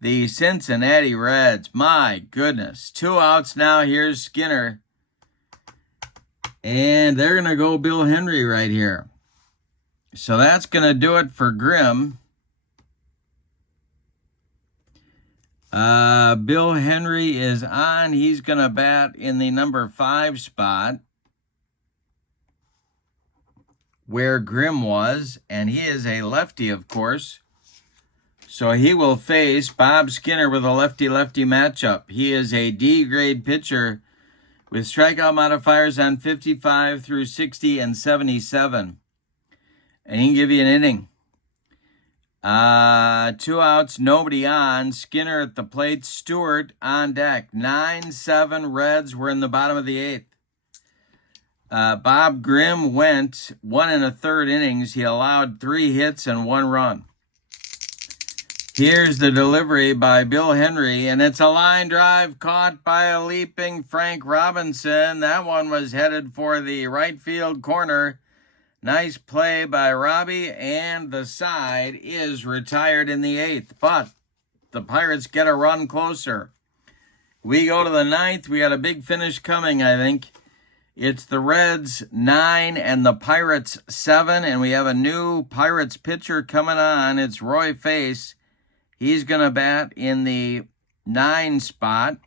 the Cincinnati Reds. My goodness. 2 outs now. Here's Skinner. And they're going to go Bill Henry right here. So that's going to do it for Grimm. Bill Henry is on. He's going to bat in the number 5 spot. where Grimm was, and he is a lefty, of course. So he will face Bob Skinner with a lefty-lefty matchup. He is a D-grade pitcher with strikeout modifiers on 55 through 60 and 77. And he can give you an inning. 2 outs, nobody on. Skinner at the plate, Stewart on deck. 9-7 Reds. We're in the bottom of the 8th. Bob Grimm went 1 1/3 innings. He allowed 3 hits and 1 run. Here's the delivery by Bill Henry, and it's a line drive caught by a leaping Frank Robinson. That one was headed for the right field corner. Nice play by Robbie, and the side is retired in the 8th. But the Pirates get a run closer. We go to the 9th. We got a big finish coming, I think. It's the Reds 9 and the Pirates 7, and we have a new Pirates pitcher coming on. It's Roy Face. He's going to bat in the 9 spot,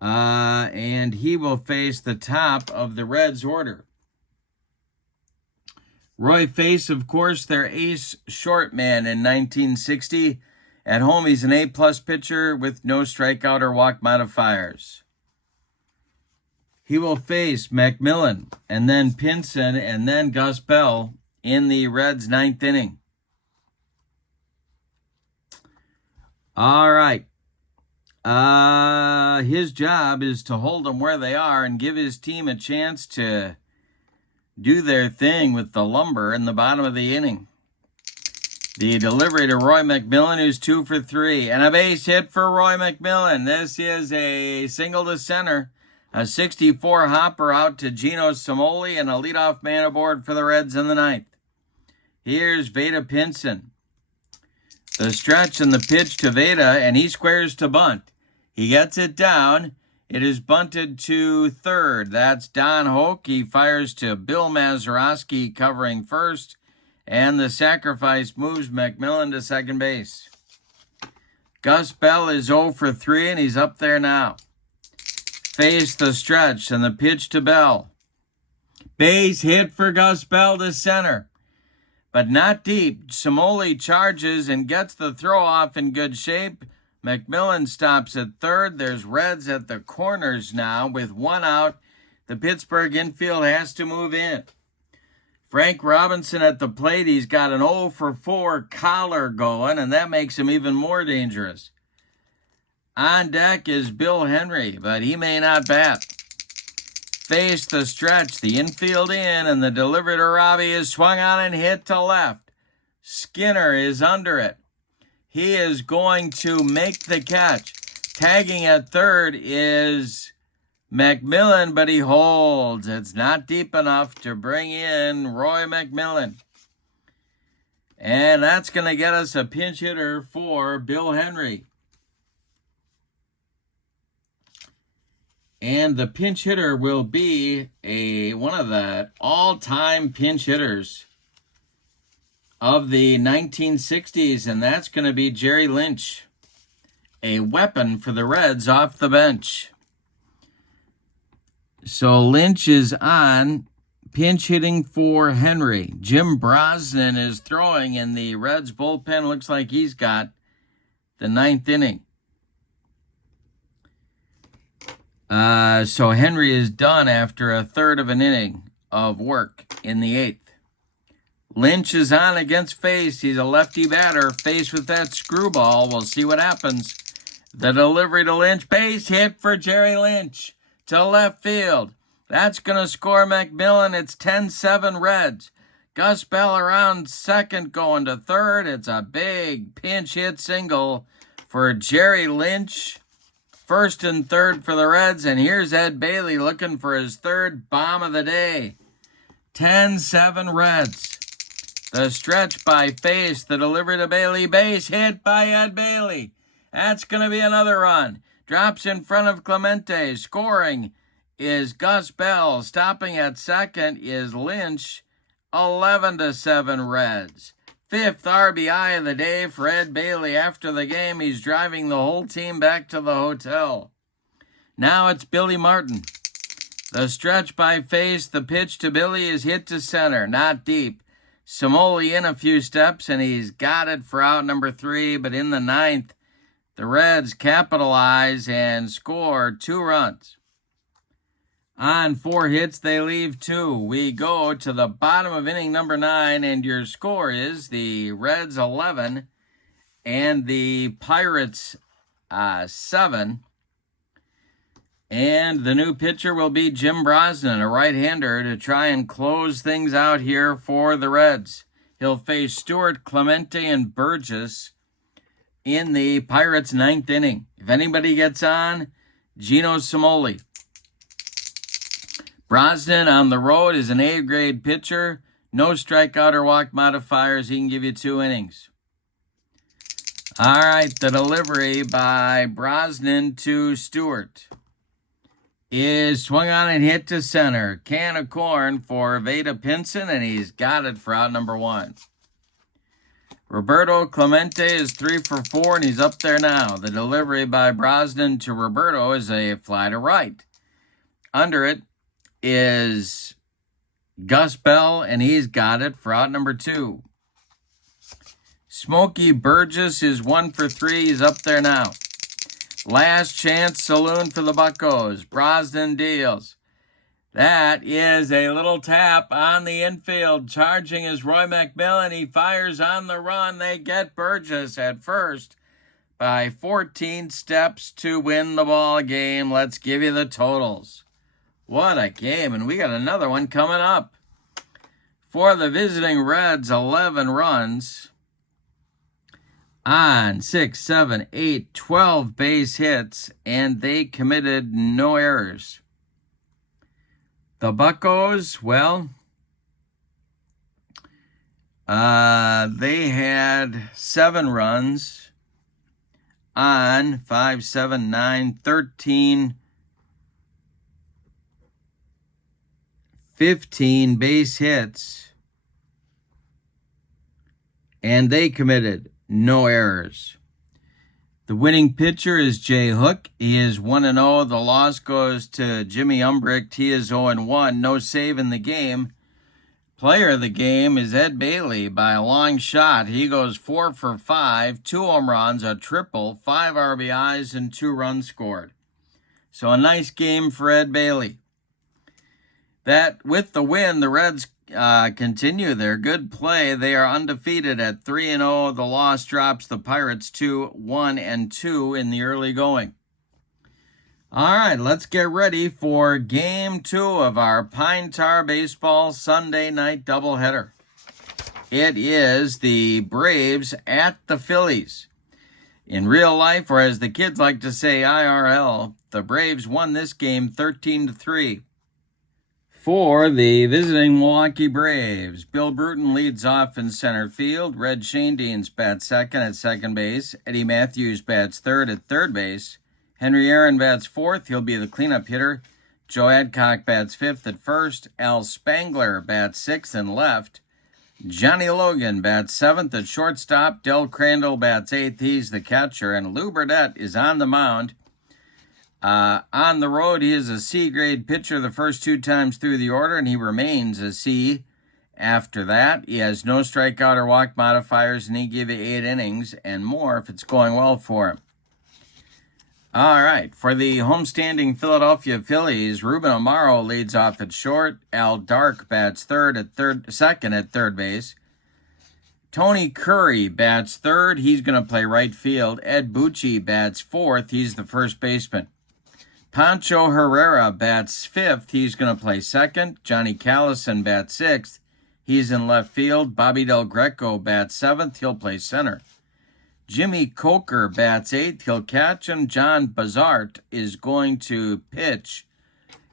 and he will face the top of the Reds order. Roy Face, of course, their ace short man in 1960. At home, he's an A-plus pitcher with no strikeout or walk modifiers. He will face McMillan, and then Pinson, and then Gus Bell in the Reds' 9th inning. All right. His job is to hold them where they are and give his team a chance to do their thing with the lumber in the bottom of the inning. The delivery to Roy McMillan, who's 2 for 3. And a base hit for Roy McMillan. This is a single to center. A 64 hopper out to Gino Cimoli, and a leadoff man aboard for the Reds in the 9th. Here's Veda Pinson. The stretch and the pitch to Veda, and he squares to bunt. He gets it down. It is bunted to third. That's Don Hoke. He fires to Bill Mazeroski covering first, and the sacrifice moves McMillan to second base. Gus Bell is 0 for 3, and he's up there now. Face the stretch and the pitch to Bell. Base hit for Gus Bell to center, but not deep. Cimoli charges and gets the throw off in good shape. McMillan stops at third. There's Reds at the corners now with 1 out. The Pittsburgh infield has to move in. Frank Robinson at the plate. He's got an 0 for 4 collar going, and that makes him even more dangerous. On deck is Bill Henry, but he may not bat. Face the stretch, the infield in, and the delivery to Robbie is swung on and hit to left. Skinner is under it. He is going to make the catch. Tagging at third is McMillan, but he holds. It's not deep enough to bring in Roy McMillan. And that's going to get us a pinch hitter for Bill Henry. And the pinch hitter will be one of the all-time pinch hitters of the 1960s, and that's going to be Jerry Lynch, a weapon for the Reds off the bench. So Lynch is on, pinch hitting for Henry. Jim Brosnan is throwing in the Reds bullpen. Looks like he's got the 9th inning. So Henry is done after a third of an inning of work in the 8th. Lynch is on against Face. He's a lefty batter. Face with that screwball. We'll see what happens. The delivery to Lynch. Base hit for Jerry Lynch to left field. That's going to score McMillan. It's 10-7 Reds. Gus Bell around second going to third. It's a big pinch hit single for Jerry Lynch. First and third for the Reds, and here's Ed Bailey looking for his third bomb of the day. 10-7 Reds. The stretch by Face, the delivery to Bailey, base hit by Ed Bailey. That's going to be another run. Drops in front of Clemente. Scoring is Gus Bell. Stopping at second is Lynch. 11-7 Reds. 5th RBI of the day for Ed Bailey. After the game, he's driving the whole team back to the hotel. Now it's Billy Martin. The stretch by face, the pitch to Billy is hit to center, not deep. Cimoli in a few steps, and he's got it for out number 3. But in the 9th, the Reds capitalize and score 2 runs. On 4 hits, they leave 2. We go to the bottom of inning number 9, and your score is the Reds 11 and the Pirates 7. And the new pitcher will be Jim Brosnan, a right-hander, to try and close things out here for the Reds. He'll face Stewart, Clemente, and Burgess in the Pirates' 9th inning. If anybody gets on, Gino Cimoli. Brosnan on the road is an A-grade pitcher. No strikeout or walk modifiers. He can give you 2 innings. All right, the delivery by Brosnan to Stewart is swung on and hit to center. Can of corn for Veda Pinson, and he's got it for out number 1. Roberto Clemente is 3 for 4, and he's up there now. The delivery by Brosnan to Roberto is a fly to right. Under it is Gus Bell, and he's got it for out number 2. Smokey Burgess is 1 for 3. He's up there now. Last chance saloon for the Buccos. Brosnan deals. That is a little tap on the infield. Charging is Roy McMillan. He fires on the run. They get Burgess at first by 14 steps to win the ball game. Let's give you the totals. What a game. And we got another one coming up. For the visiting Reds, 11 runs on 6, 7, 8, 12 base hits, and they committed no errors. The Buccos, well, they had 7 runs on 5, 7, 9, 13, 15 base hits, and they committed no errors. The winning pitcher is Jay Hook. He is 1-0. The loss goes to Jimmy Umbricht. He is 0-1. No save in the game. Player of the game is Ed Bailey by a long shot. He goes 4 for 5, 2 home runs, a triple, 5 RBIs, and 2 runs scored. So a nice game for Ed Bailey. That with the win, the Reds continue their good play. They are undefeated at 3-0. The loss drops the Pirates to 1-2 in the early going. All right, let's get ready for Game 2 of our Pine Tar Baseball Sunday night doubleheader. It is the Braves at the Phillies. In real life, or as the kids like to say, IRL, the Braves won this game 13-3. For the visiting Milwaukee Braves, Bill Bruton leads off in center field. Red Shanedeans bats second at second base. Eddie Matthews bats third at third base. Henry Aaron bats fourth. He'll be the cleanup hitter. Joe Adcock bats fifth at first. Al Spangler bats sixth and left. Johnny Logan bats seventh at shortstop. Del Crandall bats eighth. He's the catcher. And Lou Burdett is on the mound. On the road, he is a C-grade pitcher the first 2 times through the order, and he remains a C after that. He has no strikeout or walk modifiers, and he give you 8 innings and more if it's going well for him. All right, for the homestanding Philadelphia Phillies, Ruben Amaro leads off at short. Al Dark bats second at third base. Tony Curry bats third. He's going to play right field. Ed Bucci bats fourth. He's the first baseman. Pancho Herrera bats fifth. He's going to play second. Johnny Callison bats sixth. He's in left field. Bobby Del Greco bats seventh. He'll play center. Jimmy Coker bats eighth. He'll catch him. John Bazart is going to pitch.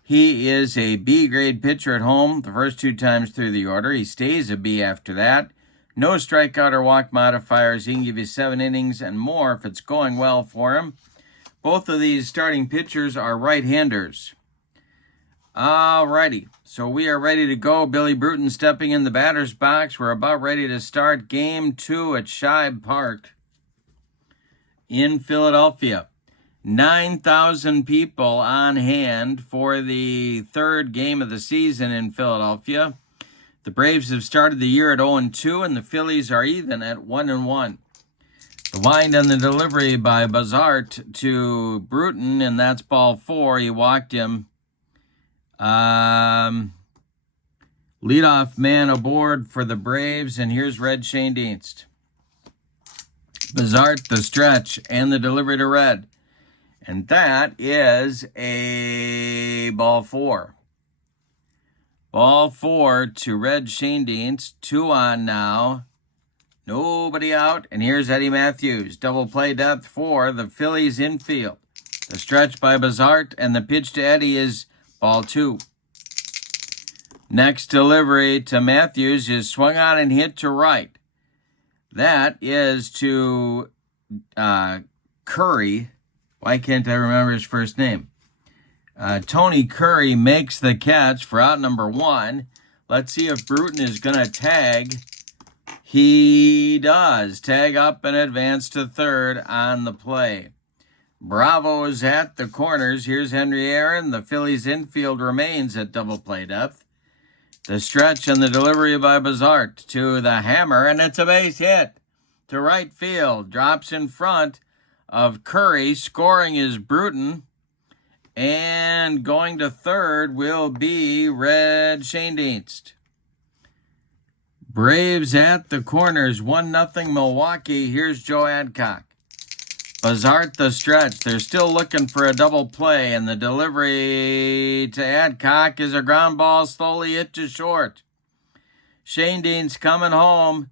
He is a B-grade pitcher at home the first 2 times through the order. He stays a B after that. No strikeout or walk modifiers. He can give you 7 innings and more if it's going well for him. Both of these starting pitchers are right-handers. All righty, so we are ready to go. Billy Bruton stepping in the batter's box. We're about ready to start Game 2 at Shibe Park in Philadelphia. 9,000 people on hand for the third game of the season in Philadelphia. The Braves have started the year at 0-2, and the Phillies are even at 1-1. The wind and the delivery by Bazart to Bruton, and that's ball 4. He walked him. Leadoff man aboard for the Braves, and here's Red Schoendienst. Bazart, the stretch, and the delivery to Red. And that is a ball 4. Ball 4 to Red Schoendienst. 2 on now. Nobody out. And here's Eddie Matthews. Double play depth for the Phillies infield. The stretch by Bazart, and the pitch to Eddie is ball 2. Next delivery to Matthews is swung on and hit to right. That is to Curry. Why can't I remember his first name? Tony Curry makes the catch for out number 1. Let's see if Bruton is going to tag. He does. Tag up and advance to third on the play. Bravo is at the corners. Here's Henry Aaron. The Phillies infield remains at double play depth. The stretch and the delivery by Bazart to the hammer, and it's a base hit to right field. Drops in front of Curry. Scoring is Bruton. And going to third will be Red Schoendienst. Braves at the corners, 1-0 Milwaukee. Here's Joe Adcock. Bazart the stretch. They're still looking for a double play, and the delivery to Adcock is a ground ball slowly hit to short. Schoendienst coming home.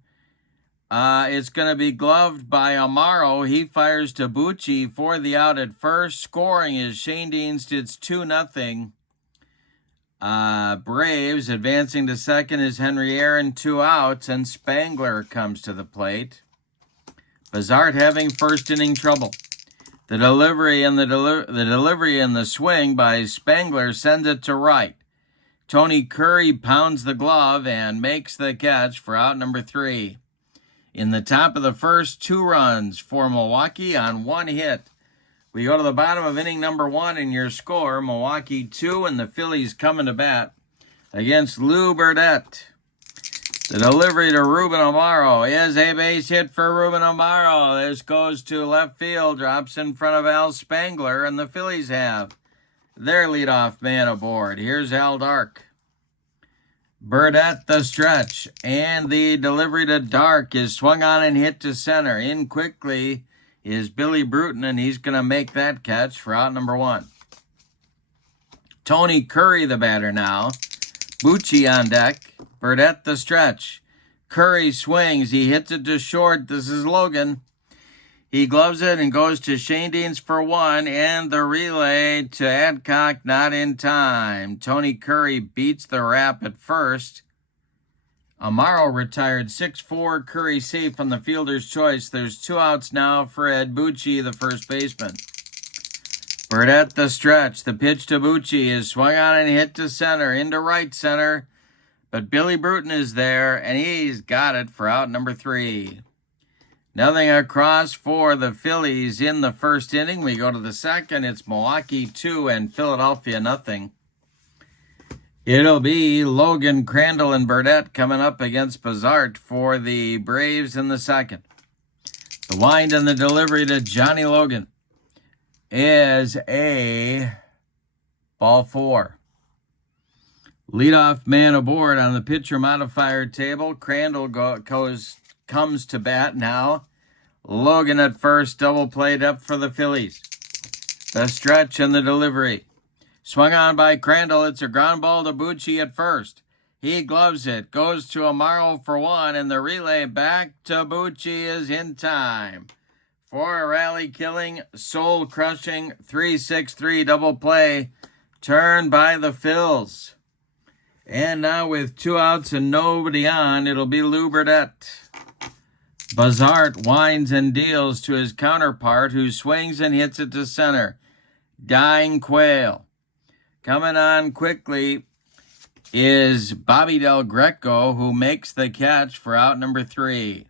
It's going to be gloved by Amaro. He fires to Bucci for the out at first. Scoring is Schoendienst. It's 2-0. Braves advancing to second is Henry Aaron. 2 outs, and Spangler comes to the plate. Bazart having first inning trouble. The delivery and the swing by Spangler sends it to right. Tony Curry pounds the glove and makes the catch for out number 3. In the top of the first, 2 runs for Milwaukee on 1 hit. We go to the bottom of inning number 1, and your score, Milwaukee 2, and the Phillies coming to bat against Lou Burdett. The delivery to Ruben Amaro is a base hit for Ruben Amaro. This goes to left field, drops in front of Al Spangler, and the Phillies have their leadoff man aboard. Here's Al Dark. Burdett the stretch, and the delivery to Dark is swung on and hit to center. In quickly is Billy Bruton, and he's going to make that catch for out number 1. Tony Curry the batter now. Bucci on deck. Burdett the stretch. Curry swings. He hits it to short. This is Logan. He gloves it and goes to Schoendienst for 1, and the relay to Adcock not in time. Tony Curry beats the wrap at first. Amaro retired 6-4. Curry safe on the fielder's choice. There's 2 outs now for Ed Bucci, the first baseman. Burdett the stretch. The pitch to Bucci is swung on and hit to center, into right center. But Billy Bruton is there, and he's got it for out number 3. Nothing across for the Phillies in the first inning. We go to the second. It's Milwaukee 2 and Philadelphia 0. It'll be Logan, Crandall, and Burdett coming up against Bazart for the Braves in the second. The wind and the delivery to Johnny Logan is a ball 4. Leadoff man aboard on the pitcher modifier table. Crandall comes to bat now. Logan at first, double played up for the Phillies. The stretch and the delivery. Swung on by Crandall. It's a ground ball to Bucci at first. He gloves it, goes to Amaro for 1, and the relay back to Bucci is in time for a rally-killing, soul-crushing 3-6-3 double play turned by the Phils. And now with 2 outs and nobody on, it'll be Lou Burdett. Bazart winds and deals to his counterpart, who swings and hits it to center. Dying Quail. Coming on quickly is Bobby Del Greco, who makes the catch for out number 3.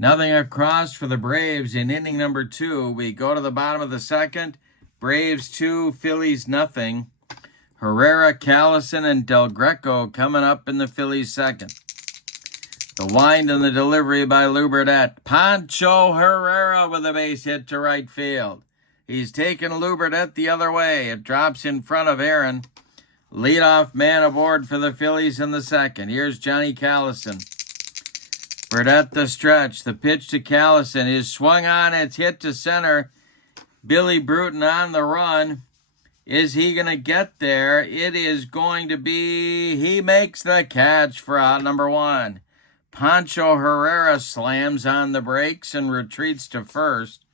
Nothing across for the Braves in inning number 2. We go to the bottom of the second. Braves 2, Phillies nothing. Herrera, Callison, and Del Greco coming up in the Phillies second. The wind and the delivery by Lou Burdette. Pancho Herrera with a base hit to right field. He's taken Lou Burdette the other way. It drops in front of Aaron. Leadoff man aboard for the Phillies in the second. Here's Johnny Callison. Burdette the stretch. The pitch to Callison is swung on. It's hit to center. Billy Bruton on the run. Is he going to get there? It is going to be... He makes the catch for out number 1. Pancho Herrera slams on the brakes and retreats to first.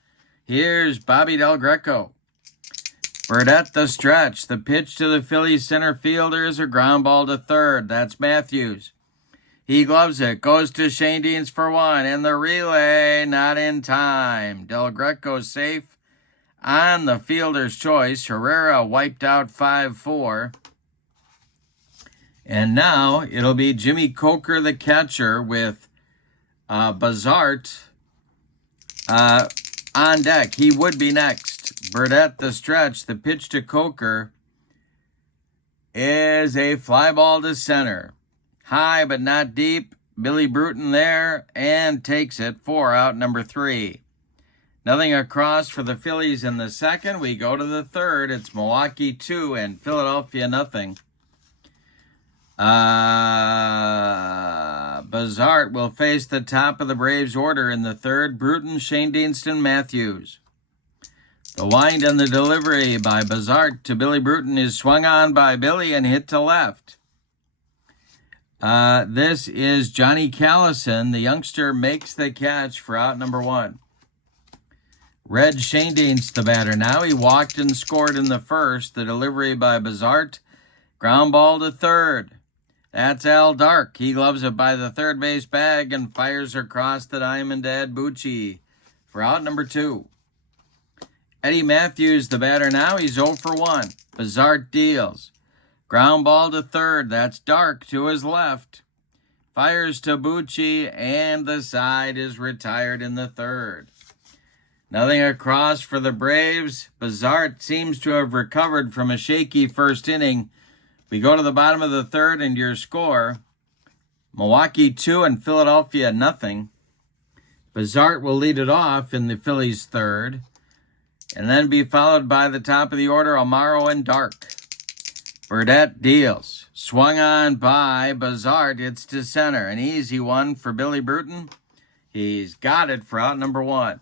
Here's Bobby Del Greco. Burdette the stretch. The pitch to the Phillies center fielder is a ground ball to third. That's Matthews. He gloves it. Goes to Shane Deans for 1. And the relay not in time. Del Greco safe on the fielder's choice. Herrera wiped out 5-4. And now it'll be Jimmy Coker, the catcher, with Bazart on deck. He would be next. Burdette the stretch. The pitch to Coker is a fly ball to center. High but not deep. Billy Bruton there and takes it. 4 out number 3. Nothing across for the Phillies in the second. We go to the third. It's Milwaukee 2 and Philadelphia nothing. Bazart will face the top of the Braves order in the third. Bruton, Shane Deanston, Matthews. The wind and the delivery by Bazart to Billy Bruton is swung on by Billy and hit to left. This is Johnny Callison. The youngster makes the catch for out number 1. Red Shane Deans, the batter now. He walked and scored in the first. The delivery by Bazart. Ground ball to third. That's Al Dark. He gloves it by the third base bag and fires across the diamond to Ed Bucci for out number 2. Eddie Matthews, the batter now. He's 0 for 1. Bazart deals. Ground ball to third. That's Dark to his left. Fires to Bucci, and the side is retired in the third. Nothing across for the Braves. Bazart seems to have recovered from a shaky first inning. We go to the bottom of the third, and your score, Milwaukee 2 and Philadelphia nothing. Bazart will lead it off in the Phillies third, and then be followed by the top of the order, Amaro and Dark. Burdette deals. Swung on by Bazart. It's to center. An easy one for Billy Bruton. He's got it for out number 1.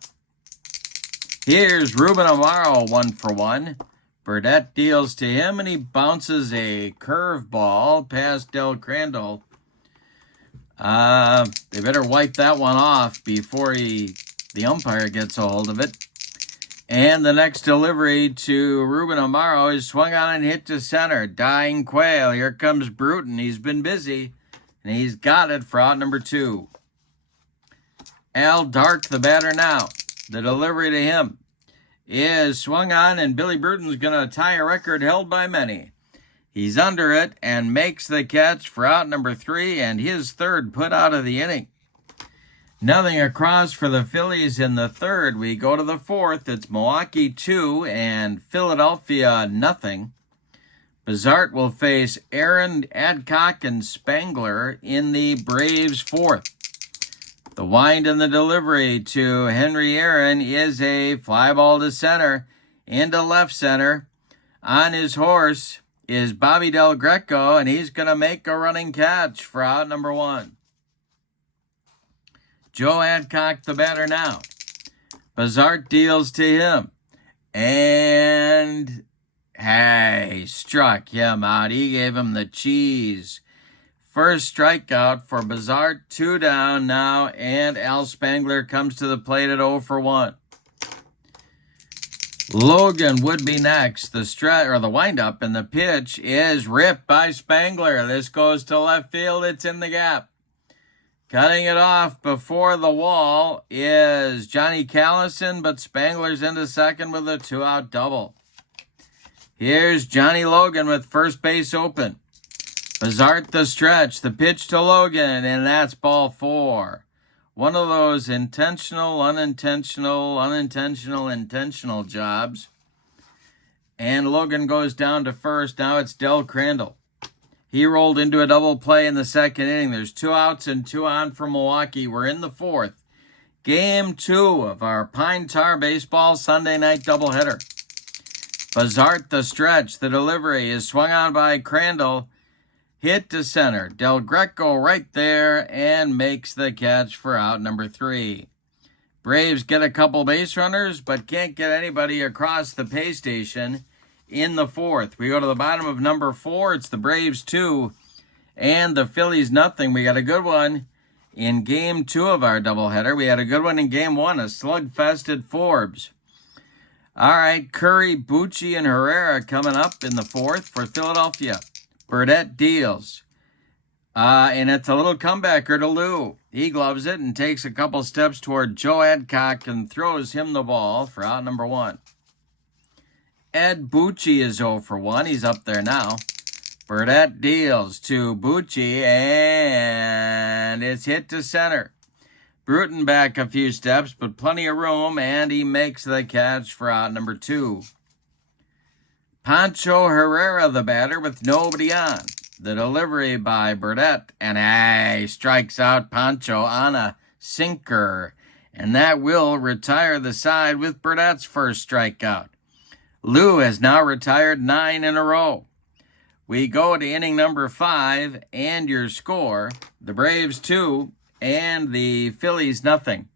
Here's Ruben Amaro, 1 for 1. Burdette deals to him, and he bounces a curveball past Del Crandall. They better wipe that one off before the umpire gets a hold of it. And the next delivery to Ruben Amaro is swung on and hit to center. Dying Quail. Here comes Bruton. He's been busy, and he's got it for out number 2. Al Dark, the batter now. The delivery to him is swung on, and Billy Bruton's going to tie a record held by many. He's under it and makes the catch for out number 3 and his third put out of the inning. Nothing across for the Phillies in the third. We go to the fourth. It's Milwaukee 2 and Philadelphia nothing. Bazart will face Aaron, Adcock, and Spangler in the Braves fourth. The wind and the delivery to Henry Aaron is a fly ball to center, into left center. On his horse is Bobby Del Greco, and he's going to make a running catch for out number 1. Joe Adcock, the batter now. Bazart deals to him, and hey, struck him out. He gave him the cheese. First strikeout for Bazart, 2 down now, and Al Spangler comes to the plate at 0 for 1. Logan would be next. The windup, and the pitch is ripped by Spangler. This goes to left field. It's in the gap. Cutting it off before the wall is Johnny Callison, but Spangler's into second with a 2-out double. Here's Johnny Logan with first base open. Bazart the stretch, the pitch to Logan, and that's ball 4. One of those intentional, unintentional, unintentional, intentional jobs. And Logan goes down to first. Now it's Del Crandall. He rolled into a double play in the second inning. There's 2 outs and 2 on for Milwaukee. We're in the fourth. Game 2 of our Pine Tar Baseball Sunday night doubleheader. Bazart the stretch. The delivery is swung on by Crandall. Hit to center. Del Greco right there and makes the catch for out number 3. Braves get a couple base runners, but can't get anybody across the pay station in the fourth. We go to the bottom of number 4. It's the Braves 2 and the Phillies nothing. We got a good one in game 2 of our doubleheader. We had a good one in game 1, a slugfest at Forbes. All right, Curry, Bucci, and Herrera coming up in the fourth for Philadelphia. Burdette deals. And it's a little comebacker to Lou. He gloves it and takes a couple steps toward Joe Adcock and throws him the ball for out number 1. Ed Bucci is 0 for 1. He's up there now. Burdette deals to Bucci, and it's hit to center. Bruton back a few steps, but plenty of room, and he makes the catch for out number 2. Pancho Herrera, the batter, with nobody on. The delivery by Burdette, and he strikes out Pancho on a sinker. And that will retire the side with Burdette's first strikeout. Lou has now retired 9 in a row. We go to inning number 5, and your score, the Braves 2 and the Phillies nothing.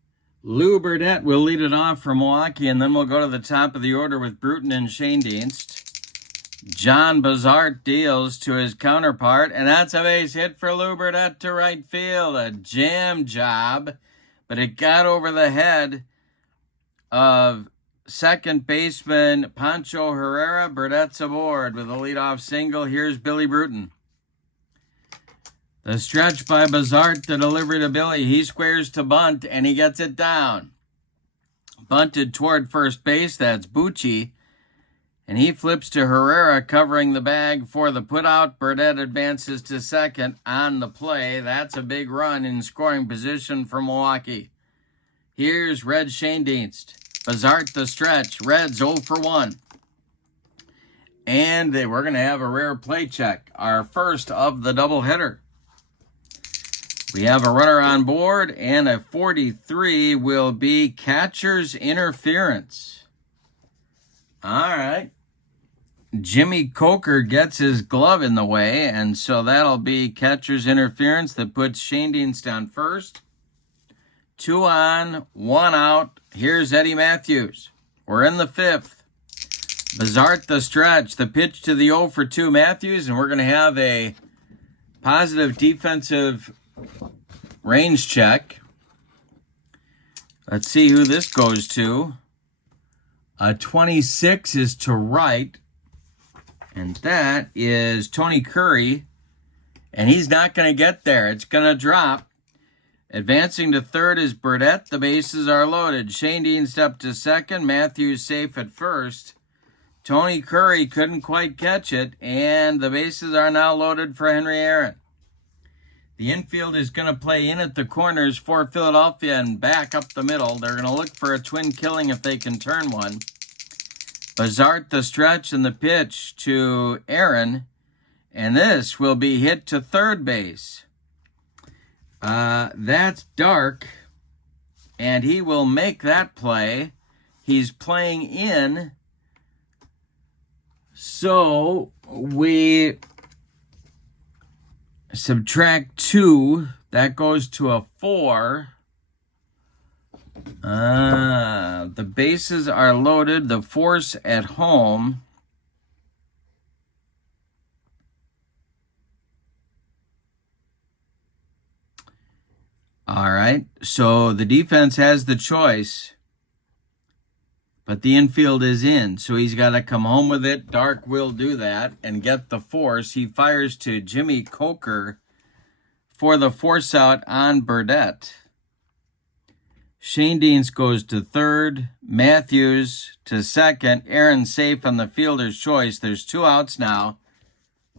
Lou Burdette will lead it off for Milwaukee, and then we'll go to the top of the order with Bruton and Shane Dienst. John Bazart deals to his counterpart, and that's a base hit for Lou Burdette to right field. A jam job, but it got over the head of second baseman Pancho Herrera. Burdette's aboard with a leadoff single. Here's Billy Bruton. The stretch by Bazart, the delivery to Billy. He squares to bunt, and he gets it down. Bunted toward first base. That's Bucci. And he flips to Herrera, covering the bag for the putout. Burdette advances to second on the play. That's a big run in scoring position for Milwaukee. Here's Red Shane Dienst. Bazart the stretch. Reds 0 for 1. And we're going to have a rare play check. Our first of the doubleheader. We have a runner on board, and a 43 will be catcher's interference. All right. Jimmy Coker gets his glove in the way, and so that'll be catcher's interference that puts Shane Dienst on first. 2 on, 1 out. Here's Eddie Matthews. We're in the 5th. Bazart the stretch. The pitch to the 0 for 2 Matthews, and we're going to have a positive defensive range check. Let's see who this goes to. A 26 is to right, and that is Tony Curry, and he's not going to get there. It's going to drop. Advancing to third is Burdette. The bases are loaded. Shane Dienst up to second. Matthews safe at first. Tony Curry couldn't quite catch it, and the bases are now loaded for Henry Aaron. The infield is going to play in at the corners for Philadelphia and back up the middle. They're going to look for a twin killing if they can turn one. Bazart the stretch and the pitch to Aaron, and this will be hit to third base. That's Dark, and he will make that play. He's playing in, so we subtract 2. That goes to a 4. The bases are loaded. The force at home. All right. So the defense has the choice, but the infield is in. So he's got to come home with it. Dark will do that and get the force. He fires to Jimmy Coker for the force out on Burdette. Shane Dienst goes to third. Matthews to second. Aaron safe on the fielder's choice. There's 2 outs now.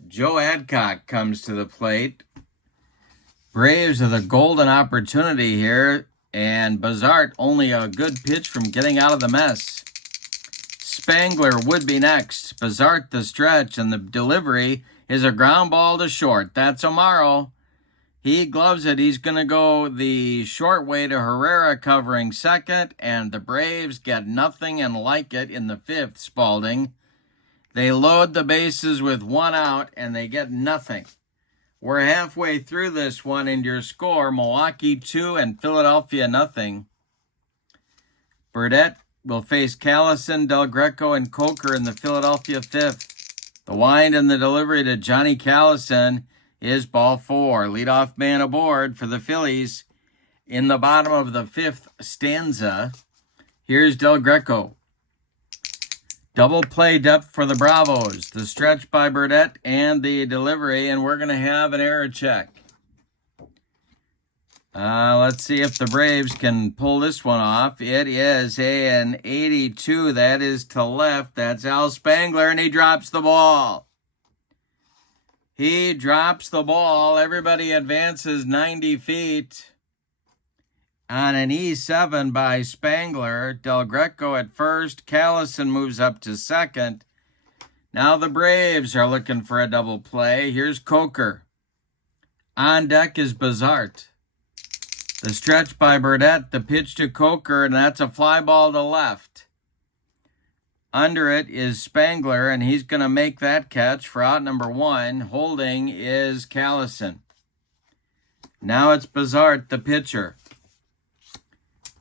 Joe Adcock comes to the plate. Braves are the golden opportunity here, and Bazart only a good pitch from getting out of the mess. Spangler would be next. Bazart the stretch, and the delivery is a ground ball to short. That's Amaro. He gloves it. He's going to go the short way to Herrera covering second, and the Braves get nothing and like it in the fifth, Spalding. They load the bases with one out, and they get nothing. We're halfway through this one, and your score, Milwaukee 2 and Philadelphia nothing. Burdette will face Callison, Del Greco, and Coker in the Philadelphia fifth. The wind and the delivery to Johnny Callison is ball 4. Leadoff man aboard for the Phillies. In the bottom of the fifth stanza, here's Del Greco. Double play depth for the Bravos. The stretch by Burdette and the delivery, and we're going to have an error check. Let's see if the Braves can pull this one off. It is an 82. That is to left. That's Al Spangler, and he drops the ball. He drops the ball. Everybody advances 90 feet. On an E7 by Spangler, Del Greco at first. Callison moves up to second. Now the Braves are looking for a double play. Here's Coker. On deck is Bazart. The stretch by Burdette, the pitch to Coker, and that's a fly ball to left. Under it is Spangler, and he's going to make that catch for out number 1. Holding is Callison. Now it's Bazart, the pitcher.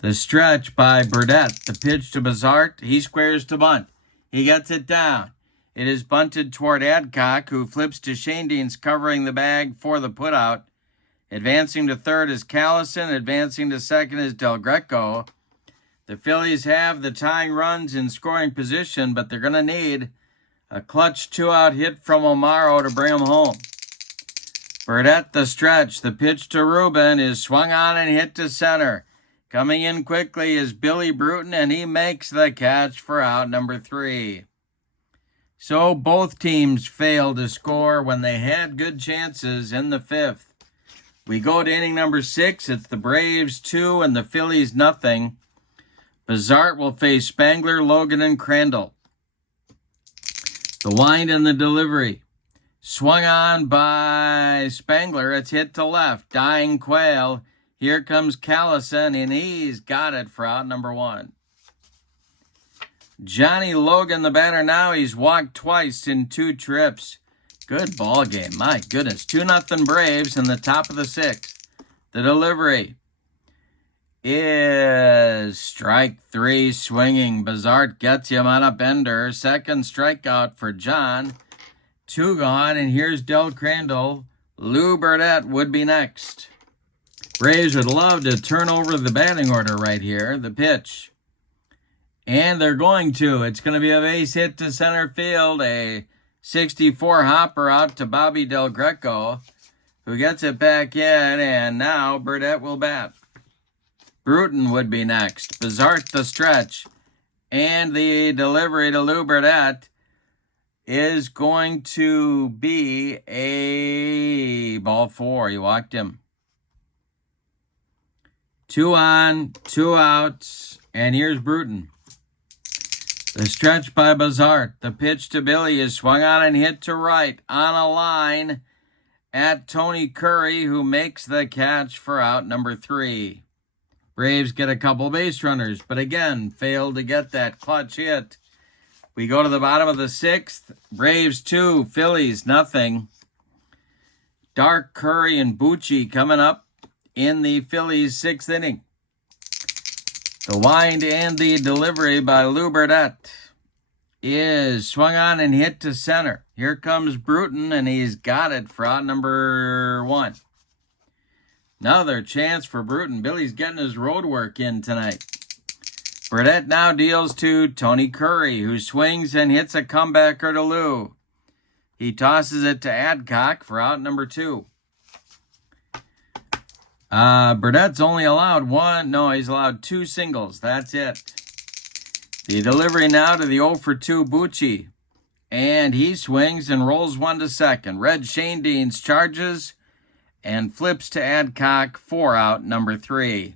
The stretch by Burdette. The pitch to Bazart. He squares to bunt. He gets it down. It is bunted toward Adcock, who flips to Shanedeans covering the bag for the putout. Advancing to third is Callison. Advancing to second is Del Greco. The Phillies have the tying runs in scoring position, but they're going to need a clutch 2-out hit from Amaro to bring them home. Burdette the stretch. The pitch to Ruben is swung on and hit to center. Coming in quickly is Billy Bruton, and he makes the catch for out number 3. So both teams failed to score when they had good chances in the fifth. We go to inning number 6. It's the Braves 2 and the Phillies nothing. Bazart will face Spangler, Logan, and Crandall. The wind and the delivery. Swung on by Spangler. It's hit to left. Dying Quail. Here comes Callison, and he's got it for out number 1. Johnny Logan, the batter now. He's walked twice in 2 trips. Good ball game. My goodness. 2-0 Braves in the top of the 6th. The delivery is strike 3 swinging. Bazart gets him on a bender. Second strikeout for John. 2 gone, and here's Del Crandall. Lou Burdette would be next. Braves would love to turn over the batting order right here. The pitch. And they're going to. It's going to be a base hit to center field. A 64 hopper out to Bobby Del Greco, who gets it back in, and now Burdette will bat. Bruton would be next. Bazart the stretch. And the delivery to Lou Burdette is going to be a ball 4. He walked him. 2 on, 2 outs, and here's Bruton. The stretch by Bazart. The pitch to Billy is swung on and hit to right on a line at Tony Curry, who makes the catch for out number 3. Braves get a couple base runners, but again, failed to get that clutch hit. We go to the bottom of the 6th. Braves 2, Phillies nothing. Dark, Curry, and Bucci coming up in the Phillies 6th inning. The wind and the delivery by Lou Burdette is swung on and hit to center. Here comes Bruton, and he's got it for out number 1. Another chance for Bruton. Billy's getting his road work in tonight. Burdette now deals to Tony Curry, who swings and hits a comebacker to Lou. He tosses it to Adcock for out number 2. Burdette's only allowed he's allowed 2 singles. That's it. The delivery now to the 0 for 2 Bucci. And he swings and rolls one to second. Red Shanedeans charges and flips to Adcock, 4 out, number 3.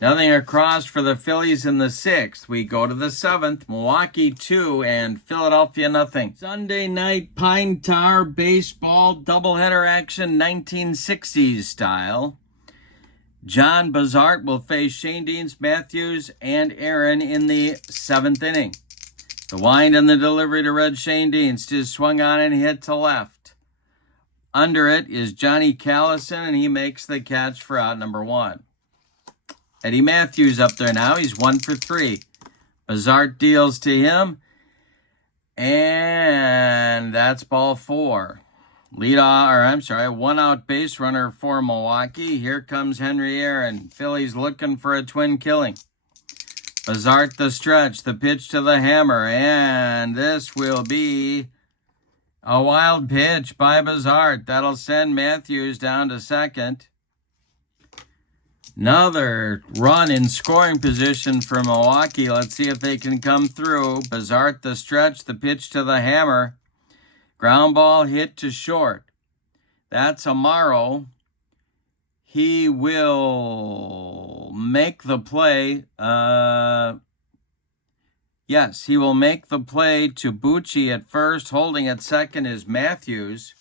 Nothing across for the Phillies in the 6th. We go to the 7th. Milwaukee 2 and Philadelphia nothing. Sunday night Pine Tar baseball doubleheader action, 1960s style. John Bazart will face Shane Deans, Matthews, and Aaron in the 7th inning. The wind and the delivery to Red Shane Deans just swung on and hit to left. Under it is Johnny Callison, and he makes the catch for out number 1. Eddie Matthews up there now. He's 1 for 3. Bazart deals to him, and that's ball 4. One out base runner for Milwaukee. Here comes Henry Aaron. Phillies looking for a twin killing. Bazart the stretch, the pitch to the hammer, and this will be a wild pitch by Bazart. That'll send Matthews down to second. Another run in scoring position for Milwaukee. Let's see if they can come through. Bazart the stretch, the pitch to the hammer. Ground ball hit to short. That's Amaro. He will make the play. Yes, he will make the play to Bucci at first. Holding at second is Matthews.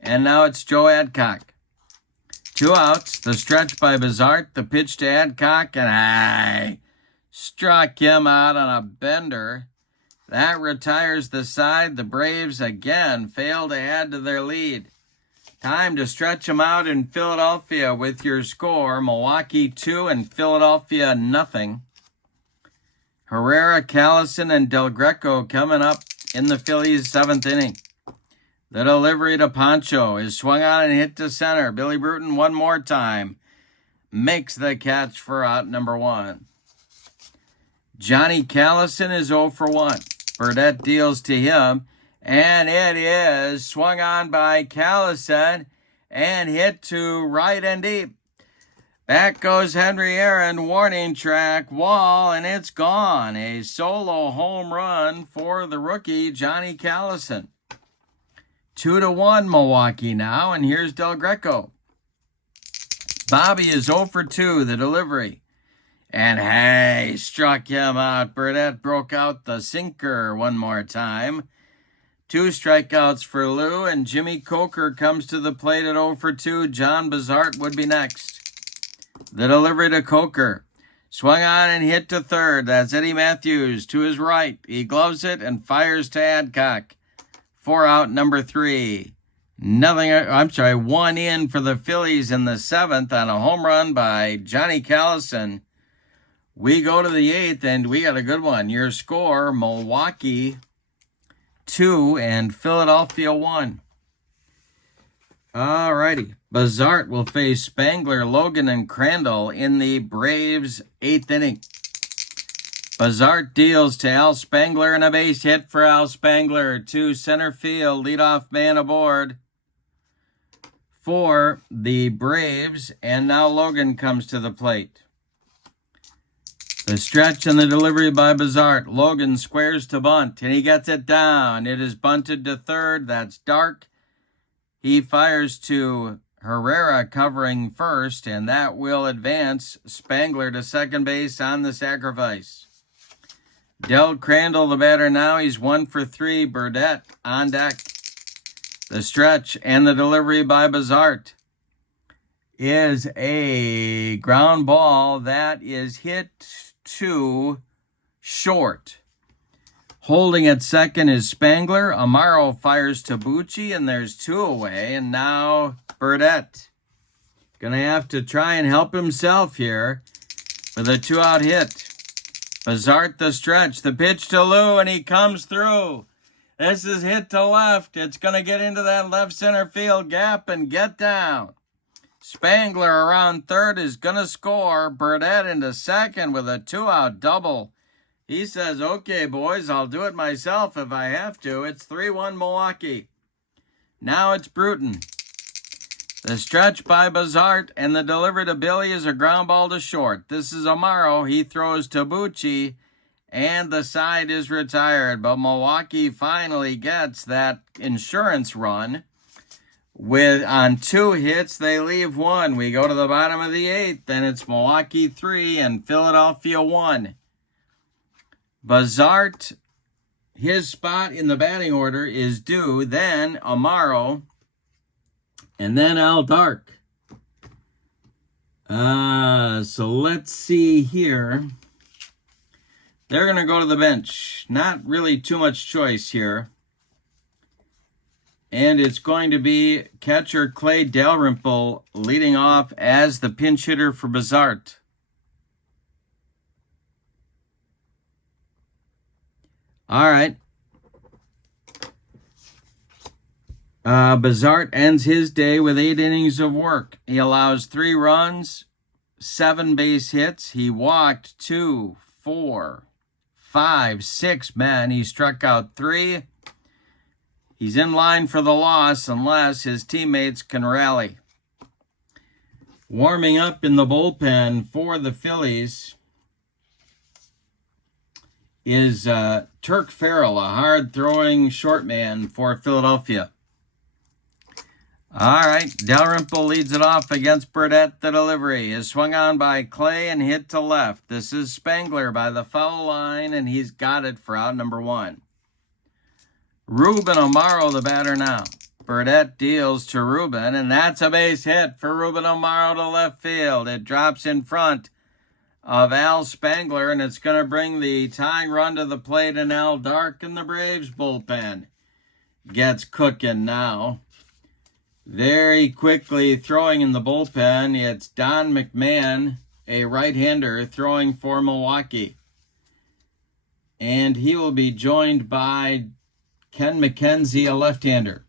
And now it's Joe Adcock. 2 outs, the stretch by Bazart, the pitch to Adcock, and I struck him out on a bender. That retires the side. The Braves again fail to add to their lead. Time to stretch them out in Philadelphia with your score. Milwaukee 2 and Philadelphia nothing. Herrera, Callison, and Del Greco coming up in the Phillies' 7th inning. The delivery to Pancho is swung on and hit to center. Billy Bruton one more time makes the catch for out number 1. Johnny Callison is 0 for 1. Burdette deals to him, and it is swung on by Callison and hit to right and deep. Back goes Henry Aaron, warning track, wall, and it's gone. A solo home run for the rookie, Johnny Callison. 2-1 Milwaukee now, and here's Del Greco. Bobby is 0 for 2, the delivery. And hey, struck him out. Burdette broke out the sinker one more time. 2 strikeouts for Lou, and Jimmy Coker comes to the plate at 0 for 2. John Bazart would be next. The delivery to Coker. Swung on and hit to third. That's Eddie Matthews to his right. He gloves it and fires to Adcock. 4 out, number 3. 1 in for the Phillies in the 7th on a home run by Johnny Callison. We go to the 8th, and we got a good one. Your score, Milwaukee 2 and Philadelphia 1. All righty. Bazart will face Spangler, Logan, and Crandall in the Braves' 8th inning. Bazart deals to Al Spangler, and a base hit for Al Spangler to center field. Leadoff man aboard for the Braves, and now Logan comes to the plate. The stretch and the delivery by Bazart. Logan squares to bunt, and he gets it down. It is bunted to third. That's Dark. He fires to Herrera covering first, and that will advance Spangler to second base on the sacrifice. Del Crandall, the batter now. He's 1 for 3. Burdette on deck. The stretch and the delivery by Bazart is a ground ball that is hit to short. Holding at second is Spangler. Amaro fires to Bucci, and there's 2 away. And now Burdette going to have to try and help himself here with a 2-out hit. Bazart the stretch, the pitch to Lou, and he comes through. This is hit to left. It's going to get into that left center field gap and get down. Spangler around third is going to score. Burdette into second with a 2-out double. He says, okay, boys, I'll do it myself if I have to. It's 3-1 Milwaukee. Now it's Bruton. The stretch by Bazart and the delivery to Billy is a ground ball to short. This is Amaro. He throws to Bucci, and the side is retired. But Milwaukee finally gets that insurance run On 2 hits, they leave 1. We go to the bottom of the 8th, then it's Milwaukee 3 and Philadelphia 1. Bazart, his spot in the batting order is due, then Amaro, and then Al Dark. So let's see here. They're going to go to the bench. Not really too much choice here. And it's going to be catcher Clay Dalrymple leading off as the pinch hitter for Bazart. All right. Bazart ends his day with 8 innings of work. He allows 3 runs, 7 base hits. He walked 2, 4, 5, 6 men. He struck out 3. He's in line for the loss unless his teammates can rally. Warming up in the bullpen for the Phillies is Turk Farrell, a hard-throwing short man for Philadelphia. All right, Dalrymple leads it off against Burdette. The delivery is swung on by Clay and hit to left. This is Spangler by the foul line, and he's got it for out number 1. Ruben Amaro, the batter now. Burdette deals to Ruben, and that's a base hit for Ruben Amaro to left field. It drops in front of Al Spangler, and it's going to bring the tying run to the plate, and Al Dark in the Braves bullpen gets cooking now. Very quickly throwing in the bullpen, it's Don McMahon, a right-hander, throwing for Milwaukee. And he will be joined by Ken McKenzie, a left-hander.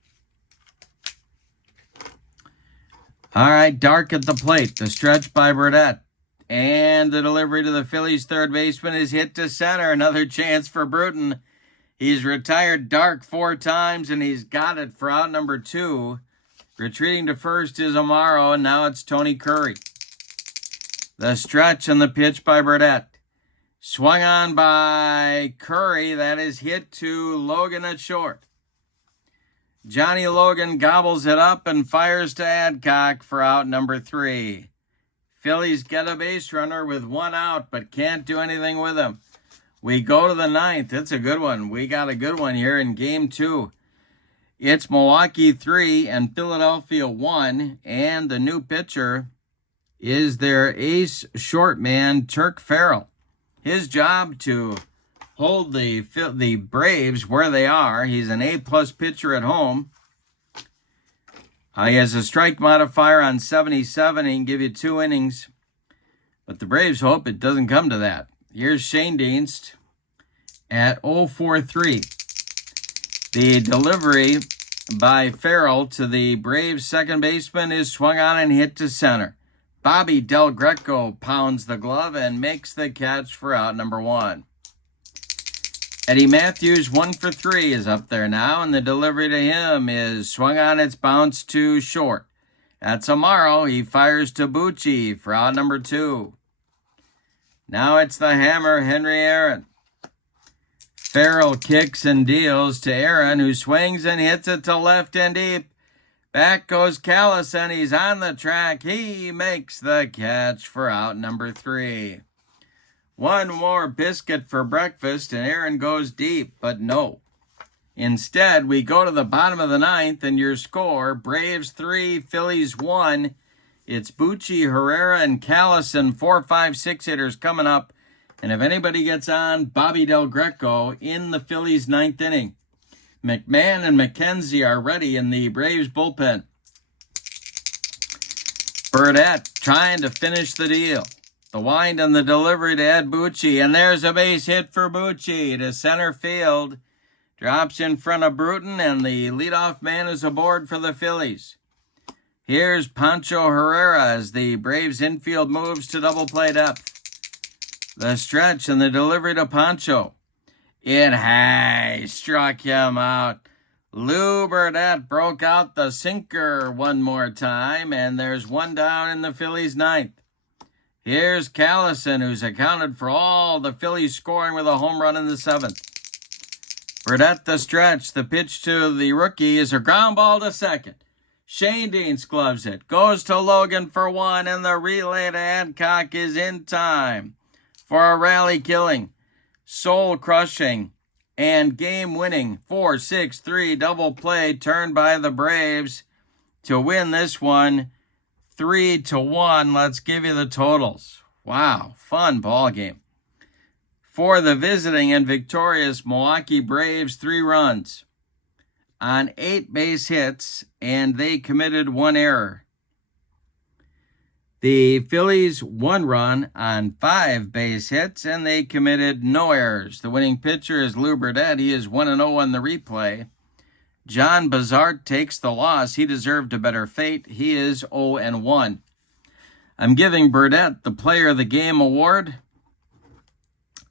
All right, Dark at the plate. The stretch by Burdette. And the delivery to the Phillies' third baseman is hit to center. Another chance for Bruton. He's retired Dark 4 times, and he's got it for out number 2. Retreating to first is Amaro, and now it's Tony Curry. The stretch and the pitch by Burdette. Swung on by Curry. That is hit to Logan at short. Johnny Logan gobbles it up and fires to Adcock for out number 3. Phillies get a base runner with 1 out, but can't do anything with him. We go to the 9th. It's a good one. We got a good one here in game 2. It's Milwaukee 3 and Philadelphia 1, and the new pitcher is their ace short man, Turk Farrell. His job to hold the Braves where they are. He's an A-plus pitcher at home. He has a strike modifier on 77. He can give you 2 innings. But the Braves hope it doesn't come to that. Here's Shane Dienst at 0-4-3. The delivery by Farrell to the Braves second baseman is swung on and hit to center. Bobby Del Greco pounds the glove and makes the catch for out number 1. Eddie Matthews, 1 for 3, is up there now, and the delivery to him is swung on, it's bounced to short. That's Amaro. He fires to Bucci for out number 2. Now it's the hammer, Henry Aaron. Farrell kicks and deals to Aaron, who swings and hits it to left and deep. Back goes Callison. He's on the track. He makes the catch for out number 3. 1 more biscuit for breakfast, and Aaron goes deep, but no. Instead, we go to the bottom of the 9th, and your score, Braves 3, Phillies 1. It's Bucci, Herrera, and Callison, 4, 5, 6 hitters coming up. And if anybody gets on, Bobby Del Greco in the Phillies' 9th inning. McMahon and McKenzie are ready in the Braves bullpen. Burdette trying to finish the deal. The wind and the delivery to Ed Bucci. And there's a base hit for Bucci to center field. Drops in front of Bruton, and the leadoff man is aboard for the Phillies. Here's Pancho Herrera as the Braves infield moves to double play depth. The stretch and the delivery to Pancho. It struck him out. Lou Burdette broke out the sinker one more time, and there's 1 down in the Phillies' 9th. Here's Callison, who's accounted for all the Phillies scoring with a home run in the 7th. Burdette the stretch. The pitch to the rookie is a ground ball to second. Shane Deans gloves it. Goes to Logan for one, and the relay to Adcock is in time for a rally killing, soul crushing, and game winning 4-6-3 double play turned by the Braves to win this one 3-1. Let's give you the totals. Wow, fun ball game. For the visiting and victorious Milwaukee Braves, 3 runs on 8 base hits, and they committed 1 error. The Phillies, 1 run on 5 base hits, and they committed no errors. The winning pitcher is Lou Burdett. He is 1-0 on the replay. John Bazart takes the loss. He deserved a better fate. He is 0-1. I'm giving Burdett the Player of the Game award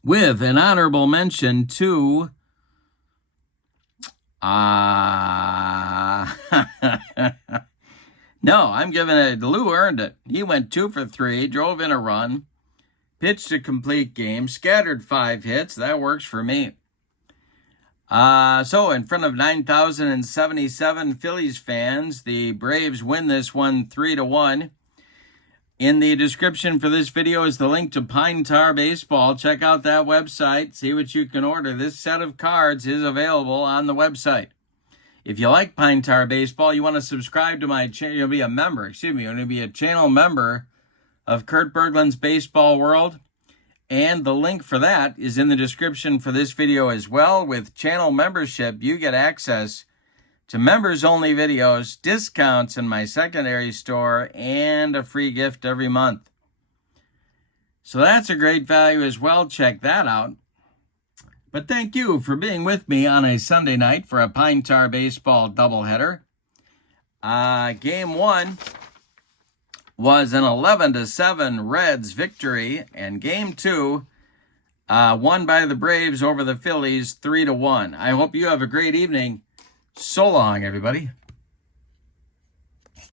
with an honorable mention to no, I'm giving it. Lou earned it. He went 2 for 3, drove in a run, pitched a complete game, scattered 5 hits. That works for me. So in front of 9,077 Phillies fans, the Braves win this one 3-1. In the description for this video is the link to Pine Tar Baseball. Check out that website. See what you can order. This set of cards is available on the website. If you like Pine Tar Baseball, you want to subscribe to my channel. You'll be a member. You want to be a channel member of Kurt Berglund's Baseball World. And the link for that is in the description for this video as well. With channel membership, you get access to members-only videos, discounts in my secondary store, and a free gift every month. So that's a great value as well. Check that out. But thank you for being with me on a Sunday night for a Pine Tar Baseball doubleheader. Game 1 was an 11-7 Reds victory, and Game 2 won by the Braves over the Phillies 3-1. I hope you have a great evening. So long, everybody.